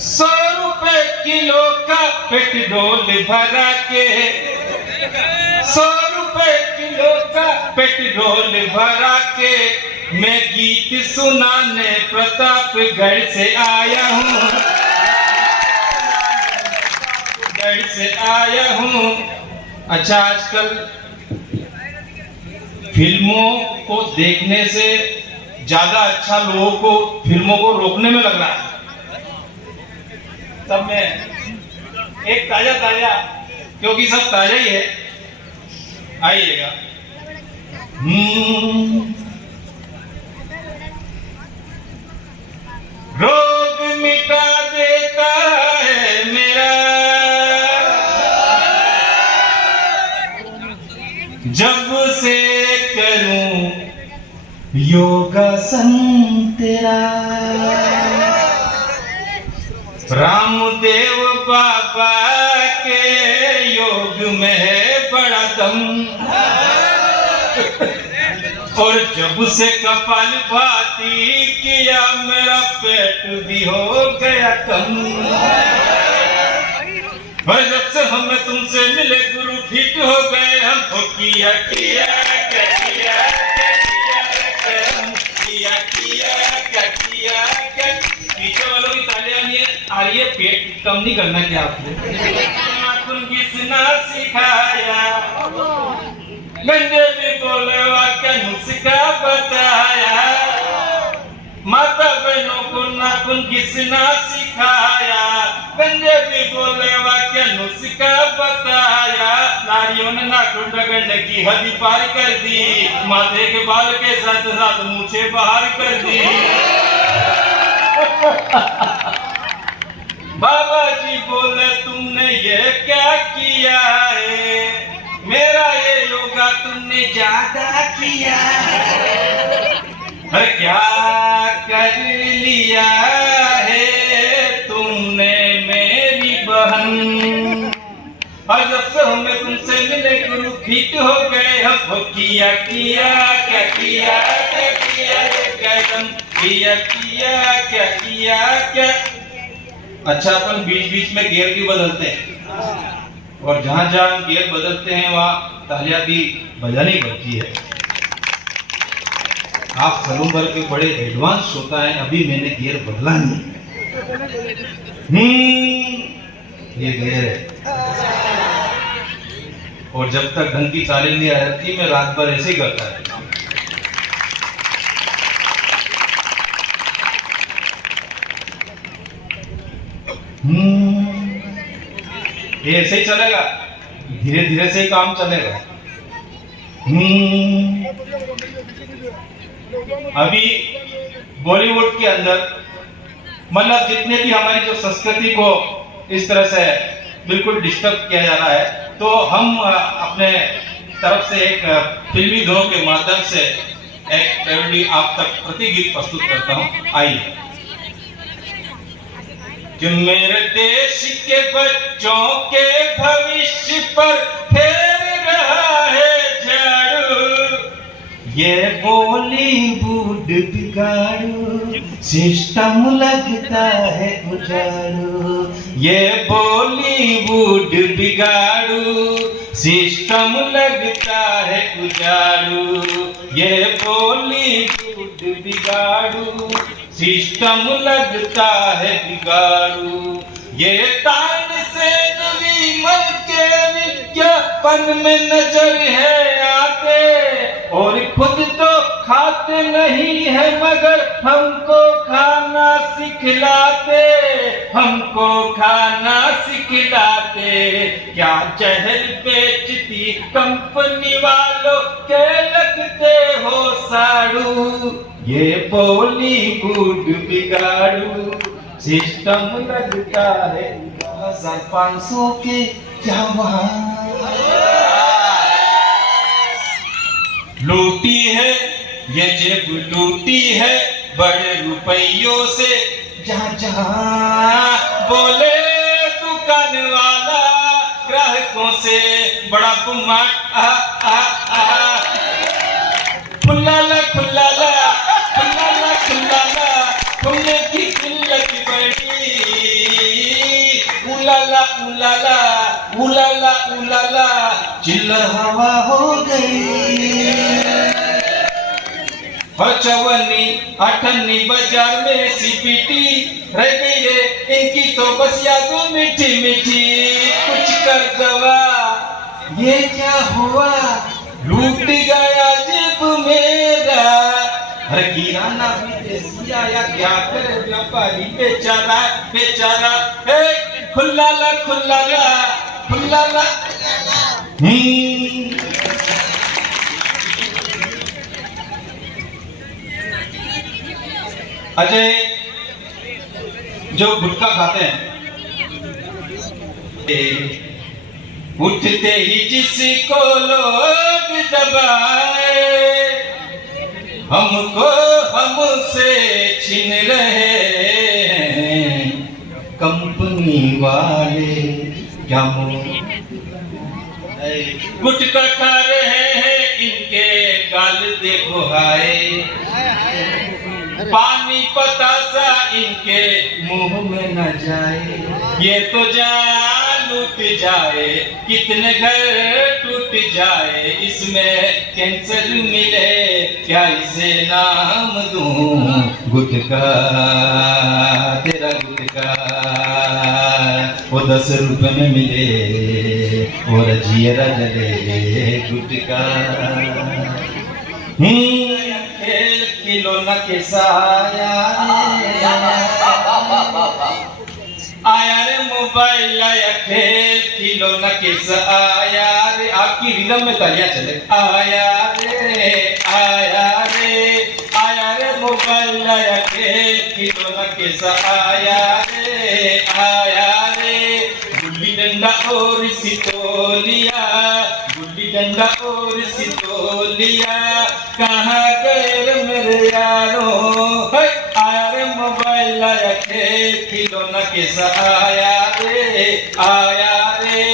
100 रुपए किलो का पेट्रोल भरा के, 100 रुपए किलो का पेट्रोल भरा के मैं गीत सुनाने प्रतापगढ़ से आया हूँ, गढ़ से आया हूँ। अच्छा, आजकल फिल्मों को देखने से ज्यादा अच्छा लोगों को फिल्मों को रोकने में लग रहा है। तब मैं एक ताजा क्योंकि सब ताजा ही है, आइएगा। रोग मिटा देता है मेरा जब से करूं योगासन तेरा, रामदेव बाबा के योग में है बड़ा दम, और जब से कपालभाति किया मेरा पेट भी हो गया कम। भाई, जब से हमें तुमसे मिले गुरु फिट हो गए हम, तो किया पीछे वालों की तालियां नहीं आ रही है, पेट कम नहीं करना क्या आपको? नाखून घिसना सिखाया, गंजे भी बोले वाक्य नुस्खा बताया, माता बहनों को नाखून घिसना सिखाया, गंजे भी बोले वाक्य नुस्खा बताया, नारियों ने नाखून रगड़ने की हद पार कर दी, माथे के बाल के साथ साथ मूछें बाहर कर दी। बाबा जी बोले तुमने ये क्या किया है, मेरा ये योगा तुमने ज्यादा किया है, क्या कर लिया है तुमने मेरी बहन, और जब से हमें तुमसे मिले गुरु फिट हो गए हम, किया क्या किया क्या। अच्छा, अपन बीच बीच में गियर भी बदलते हैं, और जहां जहां हम गियर बदलते हैं वहां तालियां भी बजानी पड़ती है। आप सलूम्बर के बड़े एडवांस श्रोता है, अभी मैंने गियर बदला नहीं। ये गियर है, और जब तक ढंग की ताली नहीं आ जाती मैं रात भर ऐसे ही करता है। ये ऐसे ही चलेगा, धीरे धीरे से ही काम चलेगा। अभी बॉलीवुड के अंदर मतलब जितने भी हमारी जो संस्कृति को इस तरह से बिल्कुल डिस्टर्ब किया जा रहा है, तो हम अपने तरफ से एक फिल्मी धुनों के माध्यम से एक मेलोडी आप तक प्रतिगीत प्रस्तुत करता हूँ। आइए। कि मेरे देश के बच्चों के भविष्य पर फेर रहा है झाड़ू, ये बॉलीवुड बिगाड़ू, सिस्टम लगता है उजाड़ू, ये बॉलीवुड बिगाड़ू, सिस्टम लगता है उजाड़ू, ये बॉलीवुड बिगाड़ू, सिस्टम लगता है बिगाड़ू, ये तानसेन विमल के विज्ञापन में नजर है आते, और खुद तो खाते नहीं है मगर हमको खाना सिखलाते, हमको खाना सिखलाते, क्या जहर बेचती कंपनी वालों के लगते हो साड़ू, ये बॉलीवुड बिगाड़ू, सिस्टम लगता है 1500 के क्या वहाँ लूटी है, ये जेब लूटी है बड़े रुपयों से, जहाँ जहाँ बोले दुकान वाला ग्राहकों से बड़ा बुमाट आ आ आ, खुल्लाला खुल्लाला खुल्लाला खुल्लाला, खुल्ले की किल्लत बड़ी, उलाला उलाला उलाला उलाला, चिल्लर हवा हो गई। चवन्नी अठन्नी बाजार में सीपीटी रह गई है, इनकी तो बस यादों मीठी मीठी, कुछ कर दवा, ये क्या हुआ, लूट गया जेब मेरा, अरे किराना विदेशी आया, क्या करे व्यापारी बेचारा बेचारा, खुल्लाला खुल्लाला खुल्लाला। अजय जो गुटखा खाते हैं, उठते ही जिसको लोग दबाए, हमको हमसे छीन रहे हैं कंपनी वाले, क्या गुटखा खा रहे हैं, इनके गाल देखो हाय, पानी पतासा इनके मुंह में न जाए, ये तो जान लूट जाए, कितने घर टूट जाए, इसमें कैंसर मिले, क्या इसे नाम दूं, गुटखा तेरा गुटखा, वो 10 रुपए में मिले और जियरा जले गुटखा। खेल खिलौना के साया आया रे, मोबाइल आया, खेल खिलौना के आया रे, आपकी रिदम में तालियां चले, आया रे आया रे आया रे, मोबाइल आया, खेल खिलौना के आया रे आया रे, गुल्ली डंडा और सितोलिया, गुल्ली डंडा और सितोलिया, कहाँ गए मेरे यारों, आया रे मोबाइल आया, खेल खिलौना के आया रे,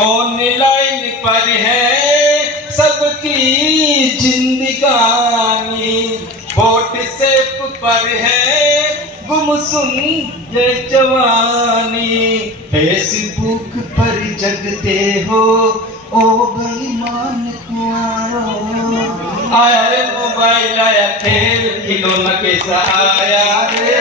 ऑनलाइन पर है सबकी जिंदगानी, व्हाट्सएप पर है गुमसुम ये जवानी, फेसबुक पर जगते हो ओ बेईमान कुआरों, आया रे मोबाइल आया, खेल खिलौना के आया रे